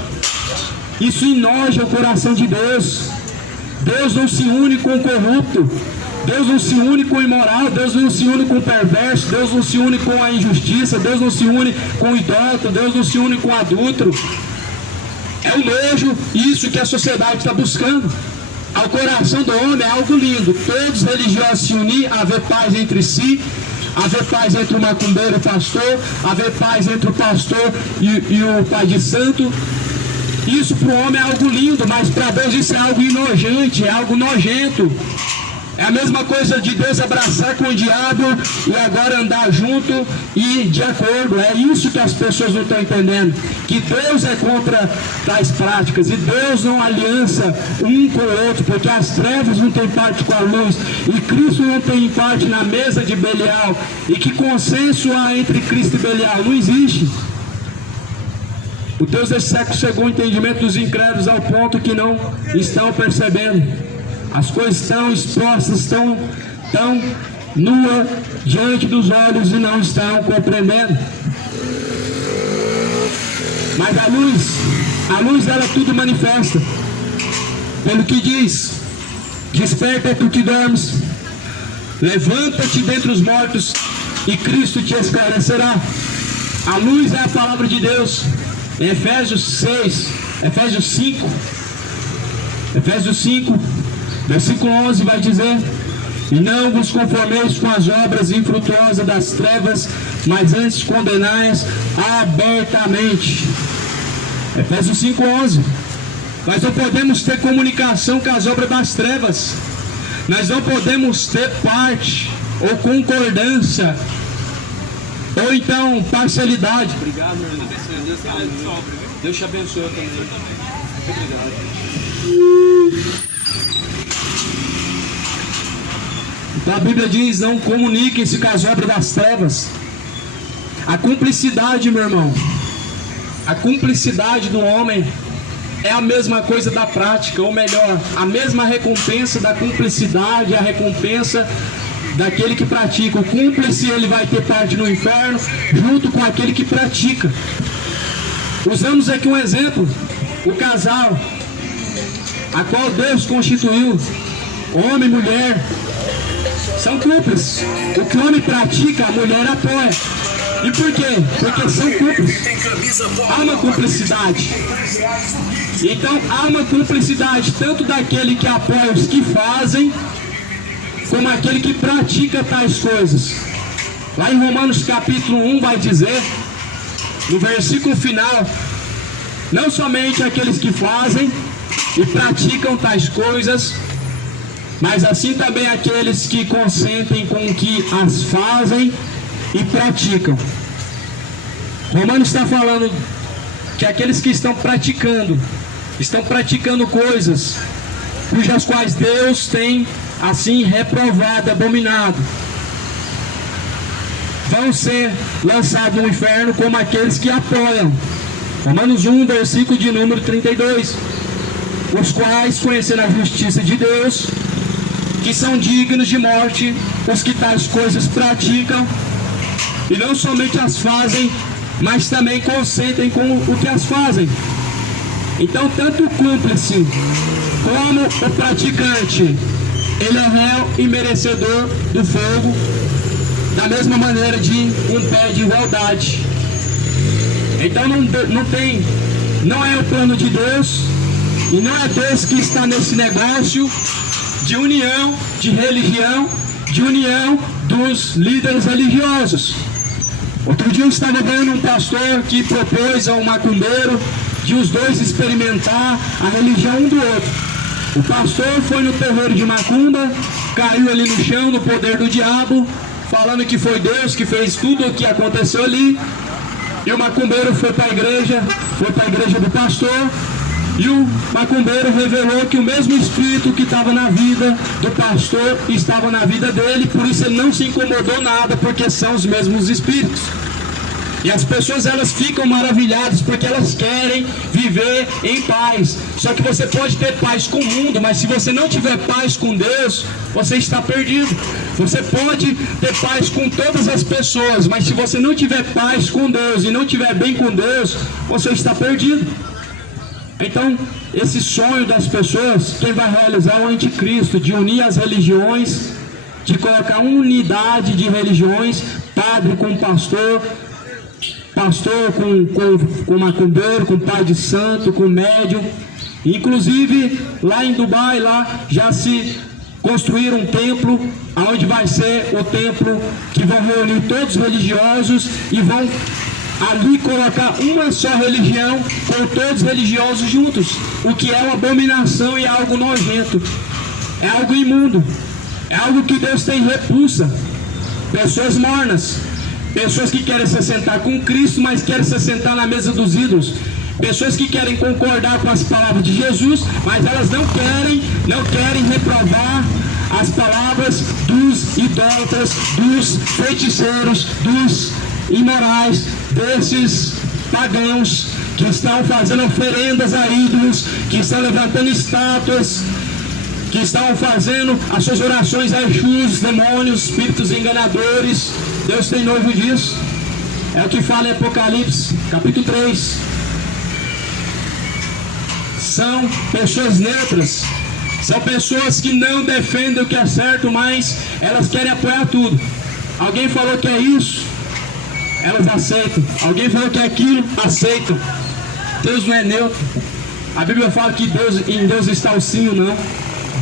Isso enoja o coração de Deus. Deus não se une com o corrupto, Deus não se une com o imoral, Deus não se une com o perverso, Deus não se une com a injustiça, Deus não se une com o idólatra, Deus não se une com o adúltero. É o nojo, isso que a sociedade está buscando. Ao coração do homem é algo lindo, todos os religiosos se unir, haver paz entre si, haver paz entre o macumbeiro e o pastor, haver paz entre o pastor e o pai de santo. Isso para o homem é algo lindo, mas para Deus isso é algo enojante, é algo nojento. É a mesma coisa de Deus abraçar com o diabo e agora andar junto e de acordo. É isso que as pessoas não estão entendendo. Que Deus é contra tais práticas e Deus não aliança um com o outro, porque as trevas não têm parte com a luz e Cristo não tem parte na mesa de Belial. E que consenso há entre Cristo e Belial? Não existe. O Deus desse século cegou o entendimento dos incrédulos ao ponto que não estão percebendo. As coisas estão expostas, estão nuas diante dos olhos e não estão compreendendo. Mas a luz dela tudo manifesta. Pelo que diz, desperta tu que dormes, levanta-te dentre os mortos e Cristo te esclarecerá. A luz é a palavra de Deus. Em Efésios 5, versículo 11 vai dizer: e não vos conformeis com as obras infrutuosas das trevas, mas antes condenai-as abertamente. Efésios 5:11. Nós não podemos ter comunicação com as obras das trevas. Nós não podemos ter parte ou concordância ou então parcialidade. Obrigado, meu irmão. Deus te abençoe também. Obrigado. Então a Bíblia diz: não comuniquem-se com as obras das trevas. A cumplicidade, meu irmão, a cumplicidade do homem é a mesma coisa da prática, ou melhor, a mesma recompensa da cumplicidade, a recompensa daquele que pratica. O cúmplice, ele vai ter parte no inferno junto com aquele que pratica. Usamos aqui um exemplo: o casal a qual Deus constituiu, homem e mulher, são cúmplices. O que o homem pratica, a mulher apoia. E por quê? Porque são cúmplices. Há uma cumplicidade. Então há uma cumplicidade tanto daquele que apoia os que fazem, como aquele que pratica tais coisas. Lá em Romanos capítulo 1 vai dizer, no versículo final, não somente aqueles que fazem e praticam tais coisas, mas assim também aqueles que consentem com que as fazem e praticam. Romanos está falando que aqueles que estão praticando coisas cujas quais Deus tem assim reprovado, abominado, vão ser lançados no inferno como aqueles que apoiam. Romanos 1, versículo de número 32. Os quais, conhecendo a justiça de Deus, que são dignos de morte, os que tais coisas praticam, e não somente as fazem, mas também consentem com o que as fazem. Então, tanto o cúmplice como o praticante, ele é réu e merecedor do fogo, da mesma maneira de um pé de igualdade. Então não é o plano de Deus, e não é Deus que está nesse negócio de união, de religião, de união dos líderes religiosos. Outro dia eu estava vendo um pastor que propôs a um macumbeiro de os dois experimentar a religião um do outro. O pastor foi no terreiro de macumba, caiu ali no chão, no poder do diabo, falando que foi Deus que fez tudo o que aconteceu ali. E o macumbeiro foi para a igreja do pastor, e o macumbeiro revelou que o mesmo espírito que estava na vida do pastor estava na vida dele, por isso ele não se incomodou nada, porque são os mesmos espíritos. E as pessoas, elas ficam maravilhadas porque elas querem viver em paz. Só que você pode ter paz com o mundo, mas se você não tiver paz com Deus, você está perdido. Você pode ter paz com todas as pessoas, mas se você não tiver paz com Deus e não tiver bem com Deus, você está perdido. Então, esse sonho das pessoas, quem vai realizar é o anticristo, de unir as religiões, de colocar unidade de religiões, padre com pastor, pastor com macumbeiro, com pai de santo, com médium. Inclusive, lá em Dubai, lá já se construíram um templo, onde vai ser o templo que vão reunir todos os religiosos e vão ali colocar uma só religião com todos os religiosos juntos, o que é uma abominação e é algo nojento, é algo imundo, é algo que Deus tem repulsa. Pessoas mornas, pessoas que querem se sentar com Cristo, mas querem se sentar na mesa dos ídolos, pessoas que querem concordar com as palavras de Jesus, mas elas não querem reprovar as palavras dos idólatras, dos feiticeiros, dos imorais, desses pagãos que estão fazendo oferendas a ídolos, que estão levantando estátuas, que estão fazendo as suas orações a Exus, demônios, espíritos enganadores. Deus tem nojo disso. É o que fala em Apocalipse, capítulo 3. São pessoas neutras, são pessoas que não defendem o que é certo, mas elas querem apoiar tudo. Alguém falou que é isso, elas aceitam. Alguém falou que é aquilo, aceitam. Deus não é neutro. A Bíblia fala que em Deus está o sim ou não.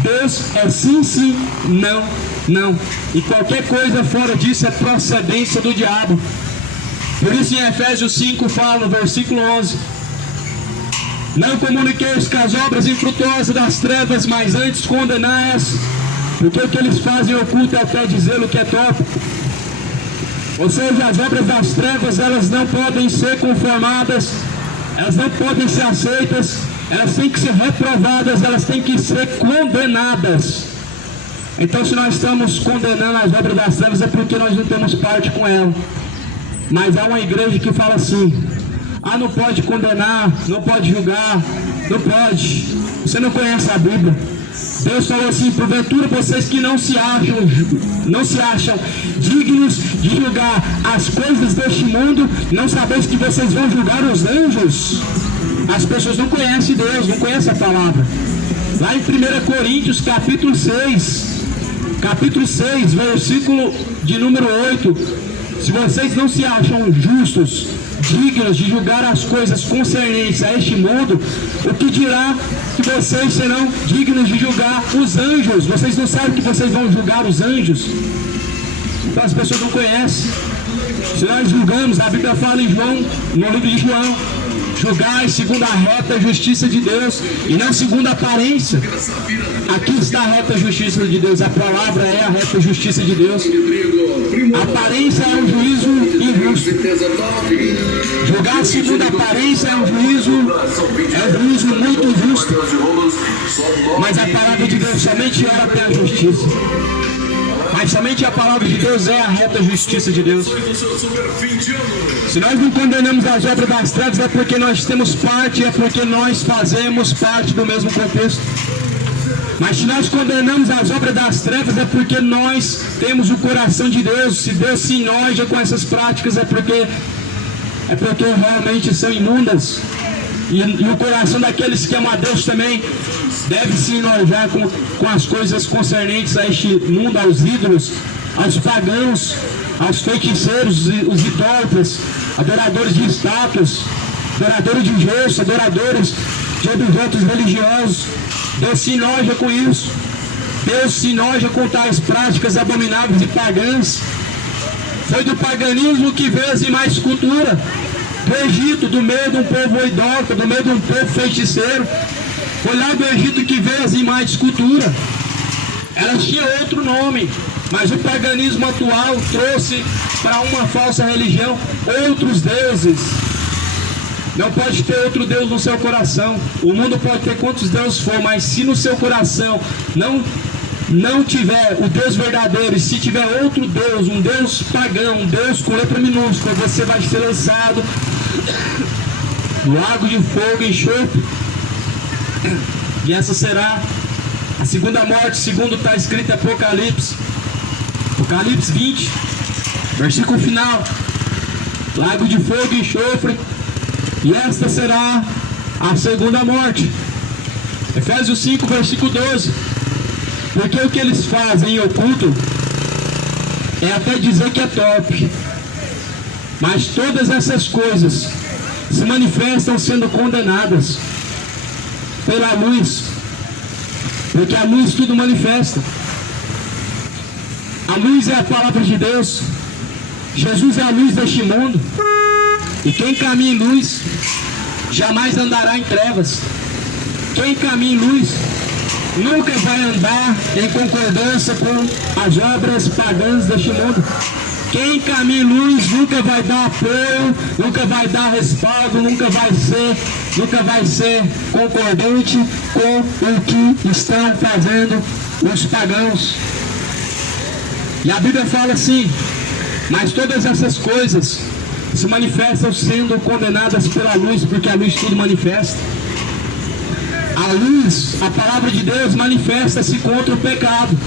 Deus é sim, sim, não, não. E qualquer coisa fora disso é procedência do diabo. Por isso em Efésios 5 fala no versículo 11: não comuniqueis com as obras infrutuosas das trevas, mas antes condenai-as, porque o que eles fazem oculto é até dizê-lo que é torpe. Ou seja, as obras das trevas, elas não podem ser conformadas, elas não podem ser aceitas, elas têm que ser reprovadas, elas têm que ser condenadas. Então, se nós estamos condenando as obras das trevas, é porque nós não temos parte com ela. Mas há uma igreja que fala assim: ah, não pode condenar, não pode julgar, não pode. Você não conhece a Bíblia. Deus falou assim: porventura vocês que não se acham dignos de julgar as coisas deste mundo, não sabeis que vocês vão julgar os anjos? As pessoas não conhecem Deus, não conhecem a palavra. Lá em 1 Coríntios capítulo 6, versículo de número 8, se vocês não se acham justos, dignos de julgar as coisas concernentes a este mundo, o que dirá que vocês serão dignos de julgar os anjos? Vocês não sabem que vocês vão julgar os anjos? Então as pessoas não conhecem. Se nós julgamos, a Bíblia fala em João, no livro de João, julgai segundo a reta justiça de Deus e não segundo a aparência. Aqui está a reta justiça de Deus, a palavra é a reta justiça de Deus. A aparência é um juízo injusto. Julgar segundo a aparência é um juízo muito injusto. Mas a palavra de Deus somente ela tem a justiça. Mas somente a palavra de Deus é a reta justiça de Deus. Se nós não condenamos as obras das trevas, é porque nós temos parte, é porque nós fazemos parte do mesmo contexto. Mas se nós condenamos as obras das trevas, é porque nós temos o coração de Deus. Se Deus se enoja com essas práticas, é porque realmente são imundas. E o coração daqueles que amam a Deus também deve se enojar com as coisas concernentes a este mundo, aos ídolos, aos pagãos, aos feiticeiros, os idólatras, adoradores de estátuas, adoradores de gesso, adoradores de objetos religiosos. Deus se enoja com isso. Deus se enoja com tais práticas abomináveis e pagãs. Foi do paganismo que veio as demais culturas. Do Egito, do meio de um povo idólatra, do meio de um povo feiticeiro. Foi lá do Egito que veio as imagens de escultura. Elas tinham outro nome, mas o paganismo atual trouxe para uma falsa religião outros deuses. Não pode ter outro Deus no seu coração. O mundo pode ter quantos deuses for, mas se no seu coração não tiver o Deus verdadeiro, e se tiver outro Deus, um Deus pagão, um Deus com letra minúscula, você vai ser lançado no lago de fogo e enxofre. E essa será a segunda morte, segundo está escrito em Apocalipse 20, versículo final. Lago de fogo e enxofre. E esta será a segunda morte. Efésios 5, versículo 12. Porque o que eles fazem em oculto é até dizer que é top. Mas todas essas coisas se manifestam sendo condenadas pela luz. Porque a luz tudo manifesta. A luz é a palavra de Deus. Jesus é a luz deste mundo. E quem caminha em luz jamais andará em trevas. Quem caminha em luz nunca vai andar em concordância com as obras pagãs deste mundo. Quem caminha em luz nunca vai dar apoio, nunca vai dar respaldo, nunca vai ser concordante com o que estão fazendo os pagãos. E a Bíblia fala assim: mas todas essas coisas se manifestam sendo condenadas pela luz, porque a luz tudo manifesta. A luz, a palavra de Deus, manifesta-se contra o pecado.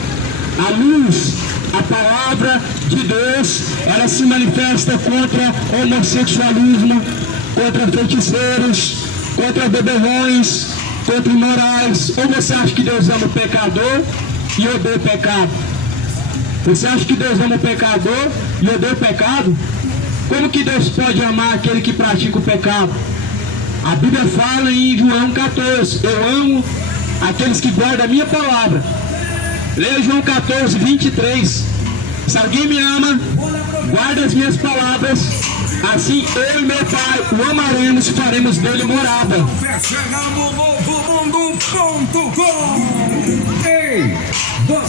A luz, a palavra de Deus, ela se manifesta contra o homossexualismo, contra feiticeiros, contra beberrões, contra imorais. Ou você acha que Deus ama o pecador e odeia o pecado? Você acha que Deus ama o pecador e odeia o pecado? Como que Deus pode amar aquele que pratica o pecado? A Bíblia fala em João 14, eu amo aqueles que guardam a minha palavra. Leia João 14, 23. Se alguém me ama, guarda as minhas palavras, assim eu e meu Pai o amaremos e faremos dele morada.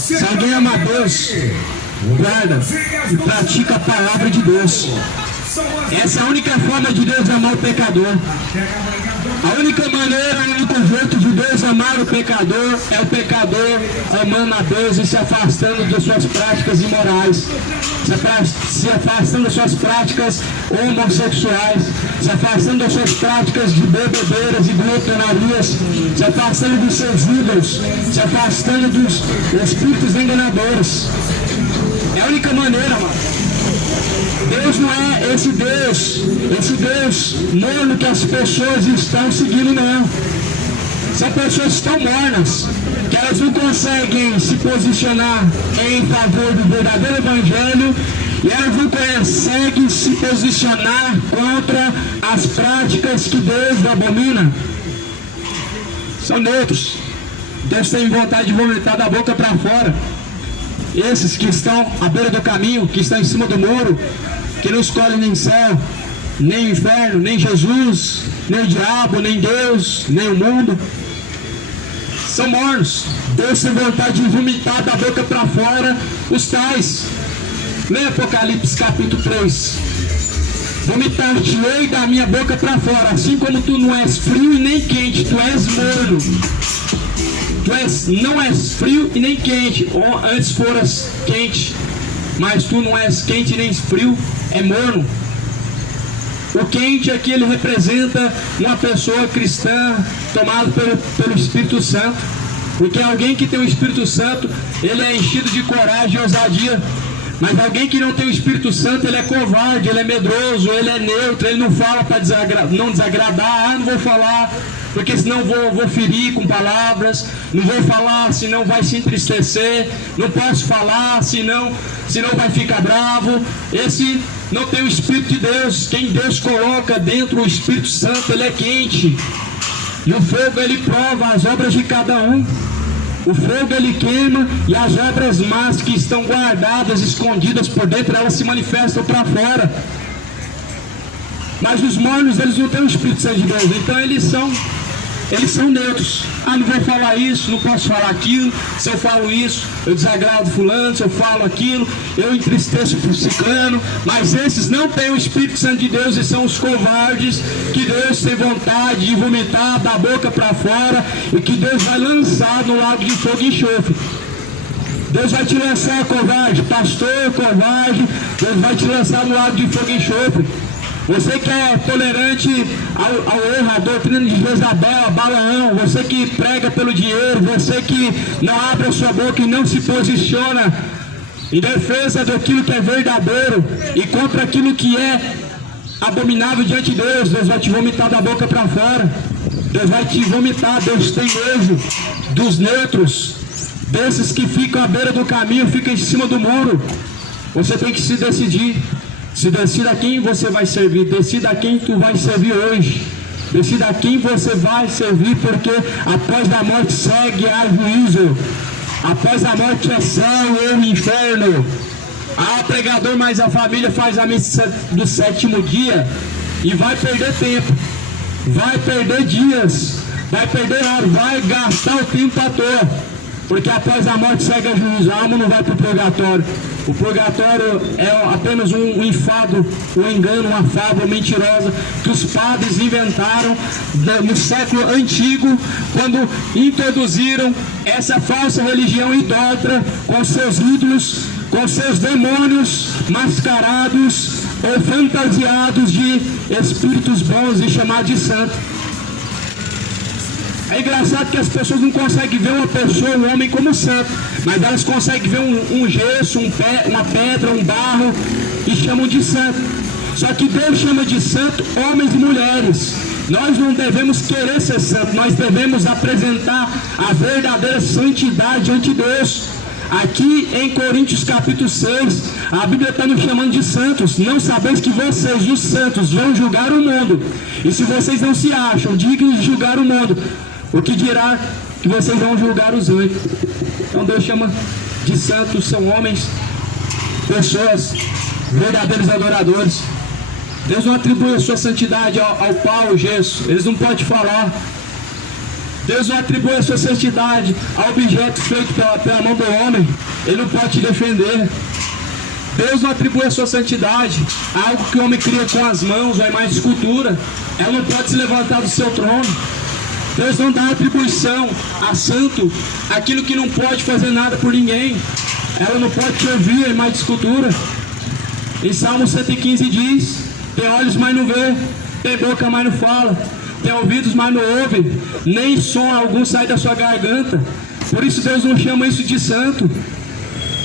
Se alguém ama a Deus, guarda e pratica a palavra de Deus. Essa é a única forma de Deus amar o pecador. A única maneira, o único jeito de Deus amar o pecador é o pecador amando a Deus e se afastando de suas práticas imorais, se afastando das suas práticas homossexuais, se afastando das suas práticas de bebedeiras e glutonarias, se afastando dos seus ídolos, se afastando dos espíritos enganadores. É a única maneira, mano. Deus não é esse Deus morno que as pessoas estão seguindo, não. São pessoas tão mornas que elas não conseguem se posicionar em favor do verdadeiro evangelho e elas não conseguem se posicionar contra as práticas que Deus abomina. São neutros. Deus tem vontade de vomitar da boca para fora. Esses que estão à beira do caminho, que estão em cima do muro, que não escolhem nem céu, nem o inferno, nem Jesus, nem o diabo, nem Deus, nem o mundo, são mornos. Deus tem vontade de vomitar da boca para fora os tais. Leia Apocalipse capítulo 3. Vomitar-te-ei da minha boca para fora, assim como tu não és frio e nem quente, tu és morno. Não és frio e nem quente, ou antes foras quente, mas tu não és quente nem frio, é morno. O quente aqui ele representa uma pessoa cristã tomada pelo Espírito Santo, porque alguém que tem o Espírito Santo, ele é enchido de coragem e ousadia. Mas alguém que não tem o Espírito Santo, ele é covarde, ele é medroso, ele é neutro, ele não fala para não desagradar, não vou falar, porque senão vou ferir com palavras, não vou falar, senão vai se entristecer, não posso falar, senão vai ficar bravo. Esse não tem o Espírito de Deus. Quem Deus coloca dentro, o Espírito Santo, ele é quente, e o fogo ele prova as obras de cada um. O fogo ele queima, e as obras más que estão guardadas, escondidas por dentro, elas se manifestam para fora. Mas os mornos, eles não têm o Espírito Santo de Deus, então eles são neutros. Não vou falar isso, não posso falar aquilo. Se eu falo isso, eu desagrado fulano. Se eu falo aquilo, eu entristeço o ciclano. Mas esses não têm o Espírito Santo de Deus, e são os covardes que Deus tem vontade de vomitar da boca para fora, e que Deus vai lançar no lago de fogo e enxofre. Deus vai te lançar, covarde, pastor covarde, Deus vai te lançar no lago de fogo e enxofre. Você que é tolerante ao erro, à doutrina de Jezabel, a Balaão, você que prega pelo dinheiro, você que não abre a sua boca e não se posiciona em defesa daquilo que é verdadeiro e contra aquilo que é abominável diante de Deus, Deus vai te vomitar da boca para fora. Deus vai te vomitar. Deus tem nojo dos neutros, desses que ficam à beira do caminho, ficam em cima do muro. Você tem que se decidir. Se decida a quem você vai servir, decida a quem tu vai servir hoje, decida a quem você vai servir, porque após a morte segue a juízo, após a morte é céu ou inferno. Pregador, mas a família faz a missa do sétimo dia e vai perder tempo, vai perder dias, vai perder hora, vai gastar o tempo à toa, porque após a morte segue a juízo. A alma não vai para o purgatório. O purgatório é apenas um enfado, um engano, uma fábula mentirosa que os padres inventaram no século antigo, quando introduziram essa falsa religião idólatra com seus ídolos, com seus demônios mascarados ou fantasiados de espíritos bons e chamados de santo. É engraçado que as pessoas não conseguem ver uma pessoa, um homem como santo, mas elas conseguem ver um gesso, uma pedra, um barro, e chamam de santo. Só que Deus chama de santo homens e mulheres. Nós não devemos querer ser santos, nós devemos apresentar a verdadeira santidade diante de Deus. Aqui em Coríntios capítulo 6, a Bíblia está nos chamando de santos. Não sabeis que vocês, os santos, vão julgar o mundo. E se vocês não se acham dignos de julgar o mundo, o que dirá que vocês vão julgar os anjos? Então Deus chama de santos, são homens, pessoas, verdadeiros adoradores. Deus não atribui a sua santidade ao pau, ao gesso. Eles não podem falar. Deus não atribui a sua santidade ao objeto feito pela mão do homem. Ele não pode te defender. Deus não atribui a sua santidade a algo que o homem cria com as mãos, ou é mais escultura. Ela não pode se levantar do seu trono. Deus não dá atribuição a santo aquilo que não pode fazer nada por ninguém. Ela não pode te ouvir, é mais escultura. Em Salmo 115 diz: tem olhos, mas não vê, tem boca, mas não fala, tem ouvidos, mas não ouve, nem som algum sai da sua garganta. Por isso Deus não chama isso de santo.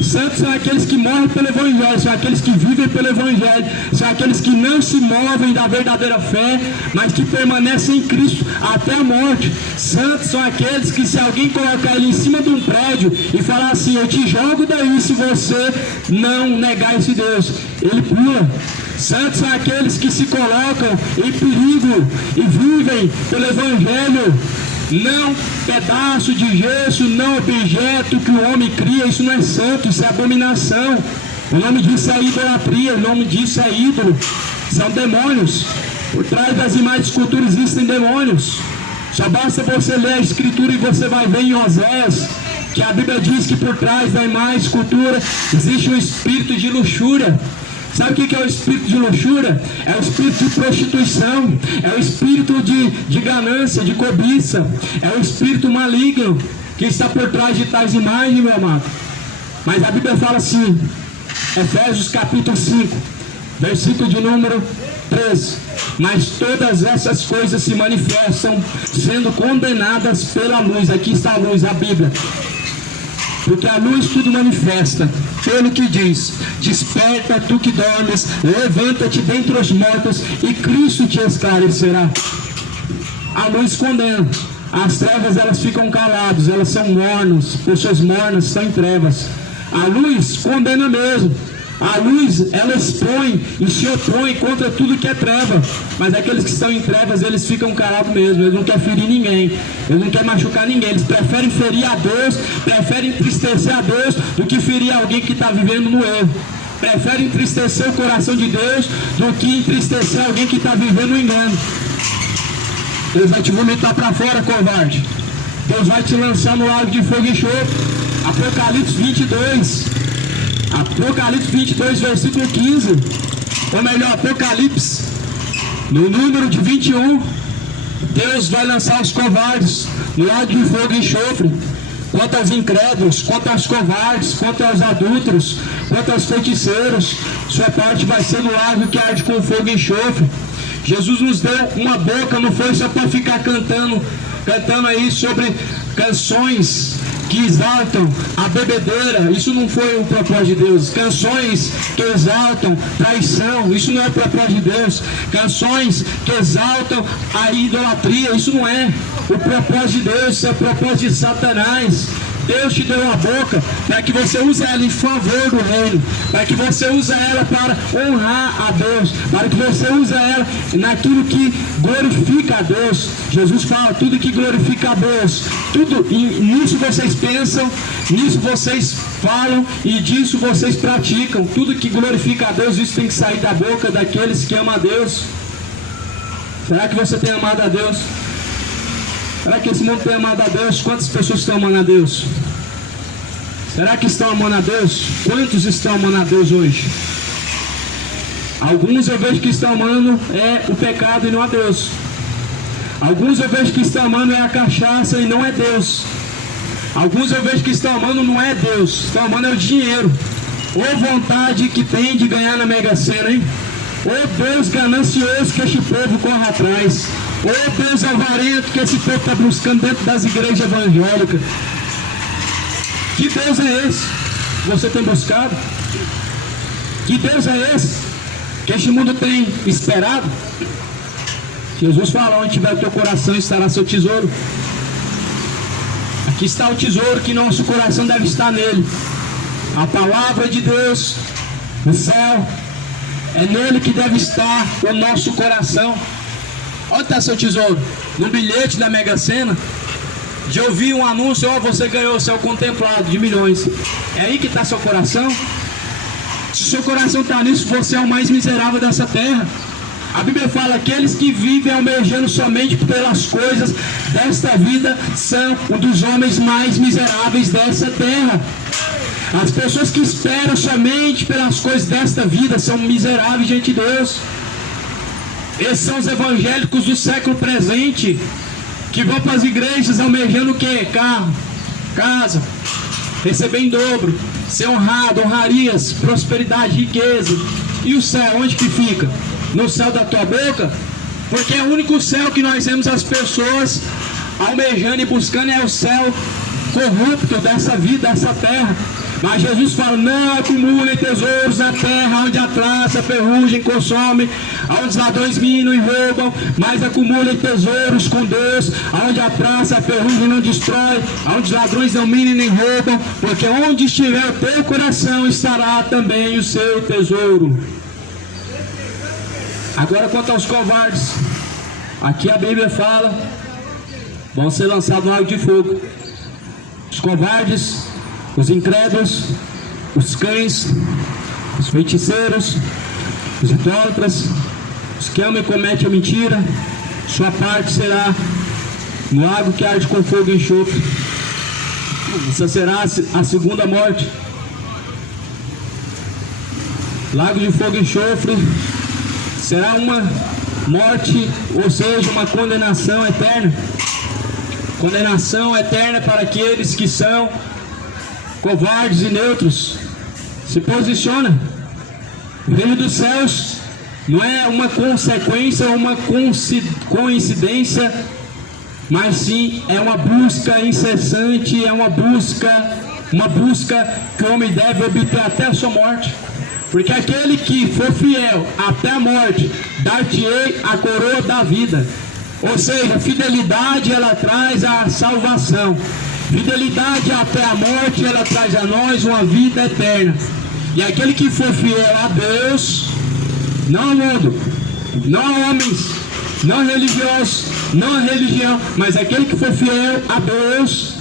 Santos são aqueles que morrem pelo Evangelho, são aqueles que vivem pelo Evangelho, são aqueles que não se movem da verdadeira fé, mas que permanecem em Cristo até a morte. Santos são aqueles que, se alguém colocar ele em cima de um prédio e falar assim, eu te jogo daí se você não negar esse Deus, ele pula. Santos são aqueles que se colocam em perigo e vivem pelo Evangelho. Não pedaço de gesso, não objeto que o homem cria, isso não é santo, isso é abominação. O nome disso é idolatria, o nome disso é ídolo. São demônios. Por trás das imagens de escultura existem demônios. Só basta você ler a Escritura e você vai ver em Oséias que a Bíblia diz que por trás da imagem de escultura existe um espírito de luxúria. Sabe o que é o espírito de luxúria? É o espírito de prostituição, é o espírito de ganância, de cobiça, é o espírito maligno que está por trás de tais imagens, meu amado. Mas a Bíblia fala assim, Efésios capítulo 5, versículo de número 13. Mas todas essas coisas se manifestam sendo condenadas pela luz. Aqui está a luz, a Bíblia. Porque a luz tudo manifesta, pelo que diz, desperta tu que dormes, levanta-te dentre os mortos e Cristo te esclarecerá. A luz condena, as trevas elas ficam caladas, elas são mornas, pessoas mornas são em trevas. A luz condena mesmo, a luz ela expõe e se opõe contra tudo que é treva, mas aqueles que estão em trevas eles ficam calados mesmo, eles não querem ferir ninguém, eles não querem machucar ninguém, eles preferem ferir a Deus, preferem entristecer a Deus do que ferir alguém que está vivendo no erro, preferem entristecer o coração de Deus do que entristecer alguém que está vivendo no engano. Deus vai te vomitar para fora, covarde. Deus vai te lançar no lago de fogo e enxofre. Apocalipse 22, Apocalipse 22, versículo 15, ou melhor, Apocalipse, no número de 21, Deus vai lançar os covardes no lago de fogo e enxofre. Quanto aos incrédulos, quanto aos covardes, quanto aos adúlteros, quanto aos feiticeiros, sua parte vai ser no lago que arde com fogo e enxofre. Jesus nos deu uma boca, não foi só para ficar cantando aí sobre canções que exaltam a bebedeira, isso não foi o propósito de Deus. Canções que exaltam traição, isso não é o propósito de Deus. Canções que exaltam a idolatria, isso não é o propósito de Deus, isso é o propósito de Satanás. Deus te deu uma boca para que você use ela em favor do reino, para que você use ela para honrar a Deus, para que você use ela naquilo que glorifica a Deus. Jesus fala, tudo que glorifica a Deus, tudo, nisso vocês pensam, nisso vocês falam e disso vocês praticam. Tudo que glorifica a Deus, isso tem que sair da boca daqueles que amam a Deus. Será que você tem amado a Deus? Será que esse mundo tem amado a Deus? Quantas pessoas estão amando a Deus? Será que estão amando a Deus? Quantos estão amando a Deus hoje? Alguns eu vejo que estão amando o pecado e não a Deus. Alguns eu vejo que estão amando a cachaça e não é Deus. Alguns eu vejo que estão amando não é Deus, estão amando o dinheiro. Ou vontade que tem de ganhar na Mega Sena, hein? Ou Deus ganancioso que este povo corre atrás. Ou Deus avarento que esse povo está buscando dentro das igrejas evangélicas. Que Deus é esse que você tem buscado? Que Deus é esse que este mundo tem esperado? Jesus fala, onde tiver o teu coração estará seu tesouro. Aqui está o tesouro que nosso coração deve estar nele. A palavra de Deus, o céu, é nele que deve estar o nosso coração. Onde está seu tesouro? No bilhete da Mega Sena? De ouvir um anúncio, você ganhou o céu contemplado de milhões. É aí que está seu coração? Se seu coração está nisso, você é o mais miserável dessa terra. A Bíblia fala, aqueles que vivem almejando somente pelas coisas desta vida são um dos homens mais miseráveis dessa terra. As pessoas que esperam somente pelas coisas desta vida são miseráveis diante de Deus. Esses são os evangélicos do século presente, que vão para as igrejas almejando o quê? Carro, casa, receber em dobro, ser honrado, honrarias, prosperidade, riqueza. E o céu, onde que fica? No céu da tua boca? Porque é o único céu que nós vemos as pessoas almejando e buscando, é o céu corrupto dessa vida, dessa terra. Mas Jesus fala: não acumulem tesouros na terra, onde a traça, a ferrugem consome, onde os ladrões minam e roubam, mas acumulem tesouros com Deus, onde a traça, a ferrugem não destrói, onde os ladrões não minam nem roubam, porque onde estiver o teu coração, estará também o seu tesouro. Agora, quanto aos covardes, aqui a Bíblia fala: vão ser lançados no lago de fogo. Os covardes, os incrédulos, os cães, os feiticeiros, os idólatras, os que amam e cometem a mentira, sua parte será no lago que arde com fogo e enxofre. Essa será a segunda morte. Lago de fogo e enxofre será uma morte, ou seja, uma condenação eterna. Condenação eterna para aqueles que são covardes e neutros. Se posiciona. O reino dos céus não é uma consequência ou uma coincidência, mas sim é uma busca incessante, é uma busca que o homem deve obter até a sua morte. Porque aquele que for fiel até a morte, dar-te-ei a coroa da vida. Ou seja, fidelidade ela traz a salvação. Fidelidade até a morte ela traz a nós uma vida eterna. E aquele que for fiel a Deus, não ao mundo, não a homens, não a religiosos, não a religião, mas aquele que for fiel a Deus,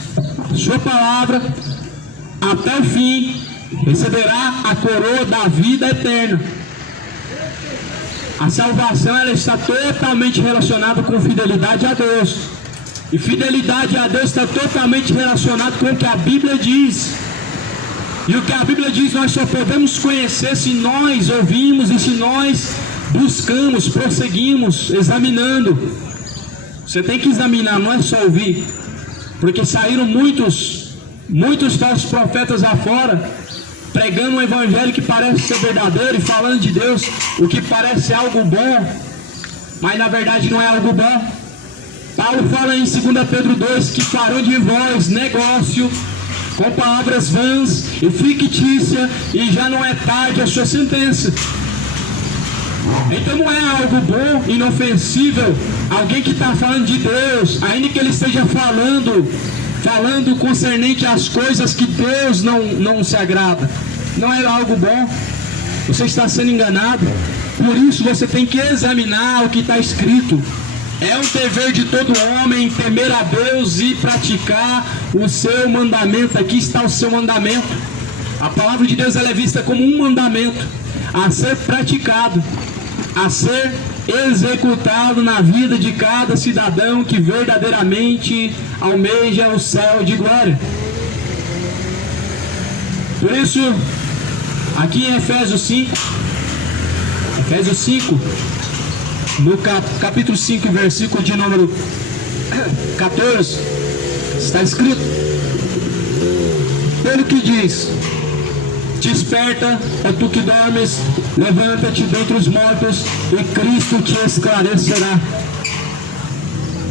sua palavra, até o fim, receberá a coroa da vida eterna. A salvação ela está totalmente relacionada com fidelidade a Deus. E fidelidade a Deus está totalmente relacionado com o que a Bíblia diz. E o que a Bíblia diz nós só podemos conhecer se nós ouvimos e se nós buscamos, prosseguimos, examinando. Você tem que examinar, não é só ouvir. Porque saíram muitos falsos profetas afora, pregando um evangelho que parece ser verdadeiro e falando de Deus, o que parece algo bom, mas na verdade não é algo bom. Paulo fala em 2 Pedro 2 que farão de vós negócio com palavras vãs e fictícias, e já não é tarde a sua sentença. Então não é algo bom, inofensível, alguém que está falando de Deus, ainda que ele esteja falando concernente às coisas que Deus não se agrada. Não é algo bom. Você está sendo enganado. Por isso você tem que examinar o que está escrito. É um dever de todo homem temer a Deus e praticar o seu mandamento. Aqui está o seu mandamento. A palavra de Deus ela é vista como um mandamento a ser praticado, a ser executado na vida de cada cidadão que verdadeiramente almeja o céu de glória. Por isso, aqui em Efésios 5, no capítulo 5, versículo de número 14, está escrito: pelo que diz: desperta, ó tu que dormes, levanta-te dentre os mortos, e Cristo te esclarecerá.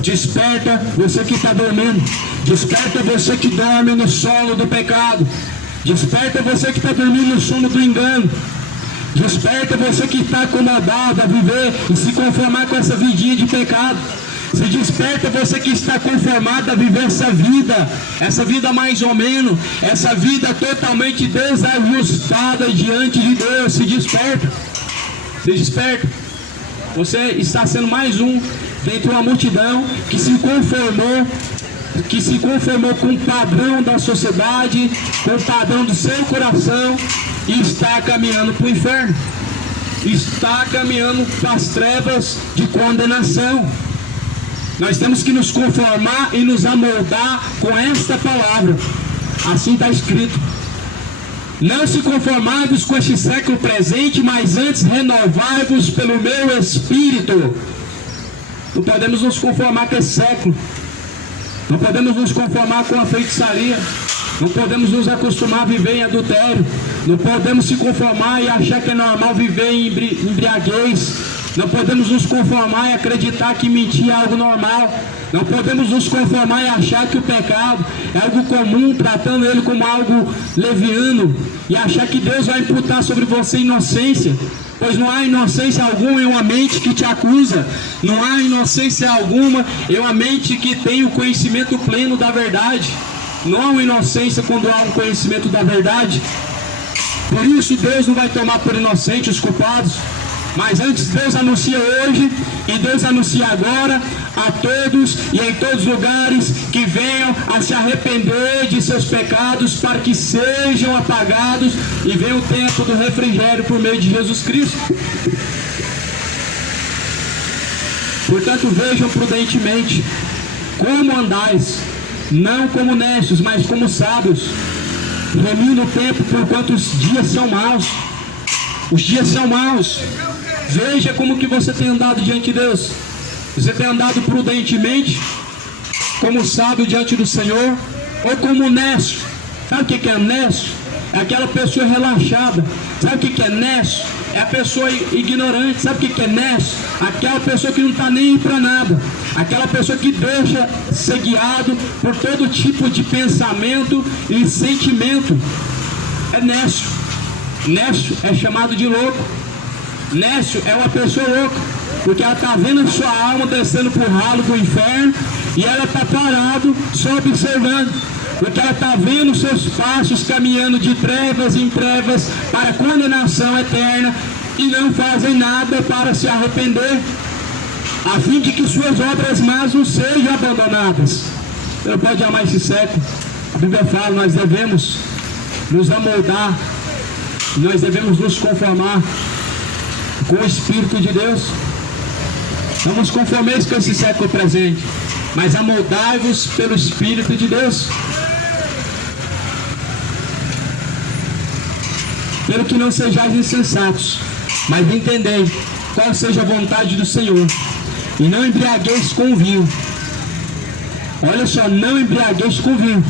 Desperta, você que está dormindo. Desperta, você que dorme no sono do pecado. Desperta, você que está dormindo no sono do engano. Desperta, você que está acomodado a viver e se conformar com essa vidinha de pecado. Se desperta, você que está conformado a viver essa vida mais ou menos, essa vida totalmente desajustada diante de Deus. Se desperta. Se desperta. Você está sendo mais um dentre uma multidão que se conformou com o padrão da sociedade, com o padrão do seu coração, e está caminhando para o inferno. Está caminhando para as trevas de condenação. Nós temos que nos conformar e nos amoldar com esta palavra. Assim está escrito: não se conformai-vos com este século presente, mas antes renovai-vos pelo meu Espírito. Não podemos nos conformar com esse século. Não podemos nos conformar com a feitiçaria. Não podemos nos acostumar a viver em adultério. Não podemos se conformar e achar que é normal viver em embriaguez. Não podemos nos conformar e acreditar que mentir é algo normal. Não podemos nos conformar e achar que o pecado é algo comum, tratando ele como algo leviano, e achar que Deus vai imputar sobre você inocência, pois não há inocência alguma em uma mente que te acusa. Não há inocência alguma em uma mente que tem o conhecimento pleno da verdade. Não há uma inocência quando há um conhecimento da verdade. Por isso Deus não vai tomar por inocente os culpados. Mas antes Deus anuncia hoje e Deus anuncia agora a todos e em todos os lugares que venham a se arrepender de seus pecados para que sejam apagados e venha o tempo do refrigério por meio de Jesus Cristo. Portanto, vejam prudentemente como andais, não como necios, mas como sábios, remindo o tempo, porquanto os dias são maus. Os dias são maus. Veja como que você tem andado diante de Deus. Você tem andado prudentemente, como sábio diante do Senhor, ou como nécio? Sabe o que é nécio? É aquela pessoa relaxada. Sabe o que é nécio? É a pessoa ignorante. Sabe o que é nécio? Aquela pessoa que não está nem aí para nada. Aquela pessoa que deixa ser guiado por todo tipo de pensamento e sentimento. É nécio. Nécio é chamado de louco. Nécio é uma pessoa louca, porque ela está vendo a sua alma descendo por ralo do inferno e ela está parado só observando, porque ela está vendo seus passos caminhando de trevas em trevas para a condenação eterna e não fazem nada para se arrepender, a fim de que suas obras más não sejam abandonadas. Você não pode amar esse século. A Bíblia fala, nós devemos nos amoldar, nós devemos nos conformar com o Espírito de Deus. Não nos conformeis com esse século presente, mas amoldai-vos pelo Espírito de Deus. Pelo que não sejais insensatos, mas entendei qual seja a vontade do Senhor, e não embriagueis com vinho. Olha só, não embriagueis com vinho.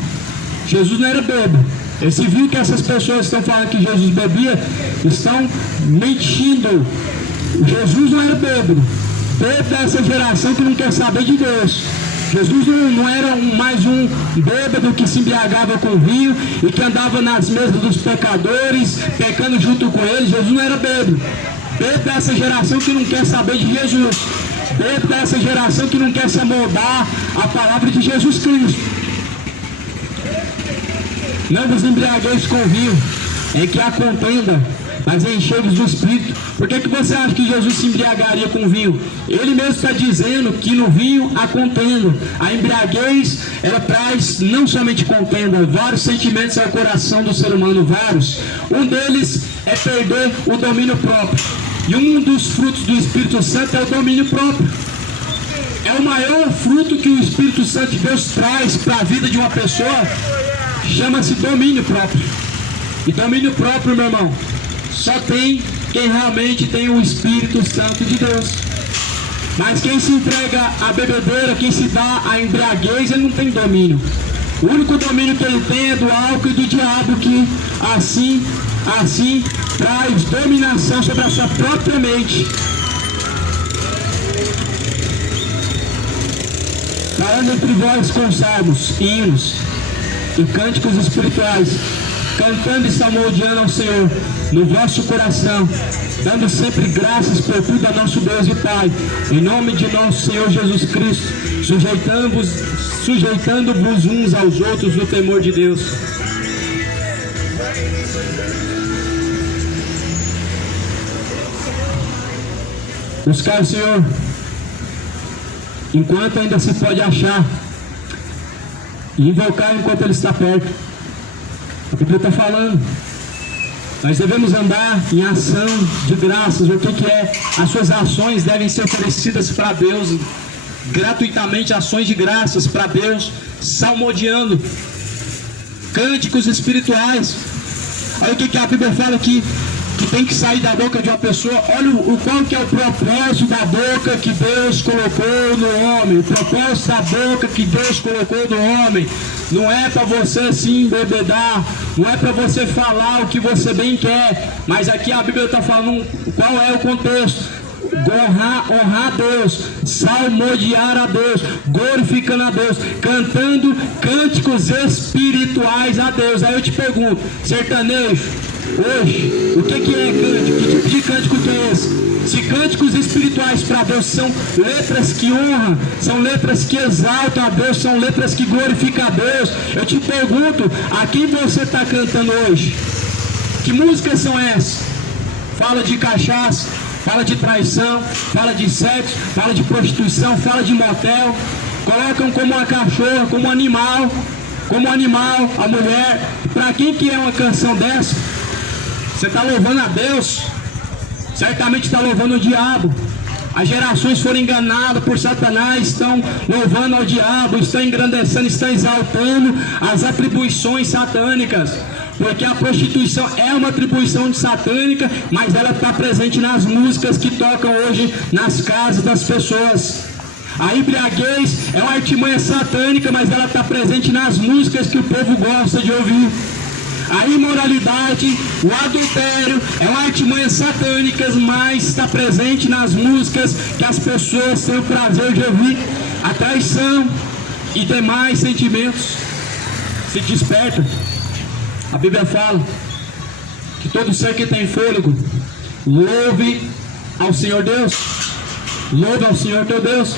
Jesus não era bêbado. Esse vinho que essas pessoas estão falando que Jesus bebia, estão mentindo. Jesus não era bêbado. Bêbado é essa geração que não quer saber de Deus. Jesus não era mais um bêbado que se embriagava com vinho e que andava nas mesas dos pecadores, pecando junto com eles. Jesus não era bêbado. Bêbado é essa geração que não quer saber de Jesus. Bêbado é essa geração que não quer se amoldar à palavra de Jesus Cristo. Não vos embriagueis com vinho, em que há contenda, mas enchei-vos do Espírito. Por que você acha que Jesus se embriagaria com vinho? Ele mesmo está dizendo que no vinho há contenda. A embriaguez, ela traz não somente contenda, vários sentimentos ao coração do ser humano, vários. Um deles é perder o domínio próprio. E um dos frutos do Espírito Santo é o domínio próprio. É o maior fruto que o Espírito Santo de Deus traz para a vida de uma pessoa. Chama-se domínio próprio. E domínio próprio, meu irmão, só tem quem realmente tem o Espírito Santo de Deus. Mas quem se entrega à bebedeira, quem se dá à embriaguez, ele não tem domínio. O único domínio que ele tem é do álcool e do diabo, que assim traz dominação sobre a sua própria mente. Falando entre vós com salmos, hinos e cânticos espirituais, cantando e salmodiando ao Senhor no vosso coração, dando sempre graças por tudo a nosso Deus e Pai, em nome de nosso Senhor Jesus Cristo, sujeitando-vos uns aos outros no temor de Deus. Buscar o Senhor enquanto ainda se pode achar, e invocar enquanto Ele está perto. A Bíblia está falando, nós devemos andar em ação de graças. O que é? As suas ações devem ser oferecidas para Deus gratuitamente, ações de graças para Deus, salmodiando, cânticos espirituais. Olha o que a Bíblia fala aqui, que tem que sair da boca de uma pessoa. Olha qual que é o propósito da boca que Deus colocou no homem. O propósito da boca que Deus colocou no homem não é para você se embebedar, não é para você falar o que você bem quer, mas aqui a Bíblia está falando qual é o contexto. honrar a Deus, salmodiar a Deus, glorificando a Deus, cantando cânticos espirituais a Deus. Aí eu te pergunto, sertanejo, hoje, o que é cântico? Que tipo de cântico que é esse? Se cânticos espirituais para Deus são letras que honram, são letras que exaltam a Deus, são letras que glorificam a Deus, eu te pergunto, a quem você está cantando hoje? Que músicas são essas? Fala de cachaça, fala de traição, fala de sexo, fala de prostituição, fala de motel, colocam como uma cachorra, como animal a mulher. Para quem que é uma canção dessa? Você está louvando a Deus? Certamente está louvando o diabo. As gerações foram enganadas por Satanás, estão louvando ao diabo, estão engrandecendo, estão exaltando as atribuições satânicas. Porque a prostituição é uma atribuição satânica, mas ela está presente nas músicas que tocam hoje nas casas das pessoas. A embriaguez é uma artimanha satânica, mas ela está presente nas músicas que o povo gosta de ouvir. A imoralidade, o adultério é uma artimanha satânica, mas está presente nas músicas que as pessoas têm o prazer de ouvir. A traição e demais sentimentos se despertam. A Bíblia fala que todo ser que tem fôlego, louve ao Senhor Deus. Louve ao Senhor teu Deus.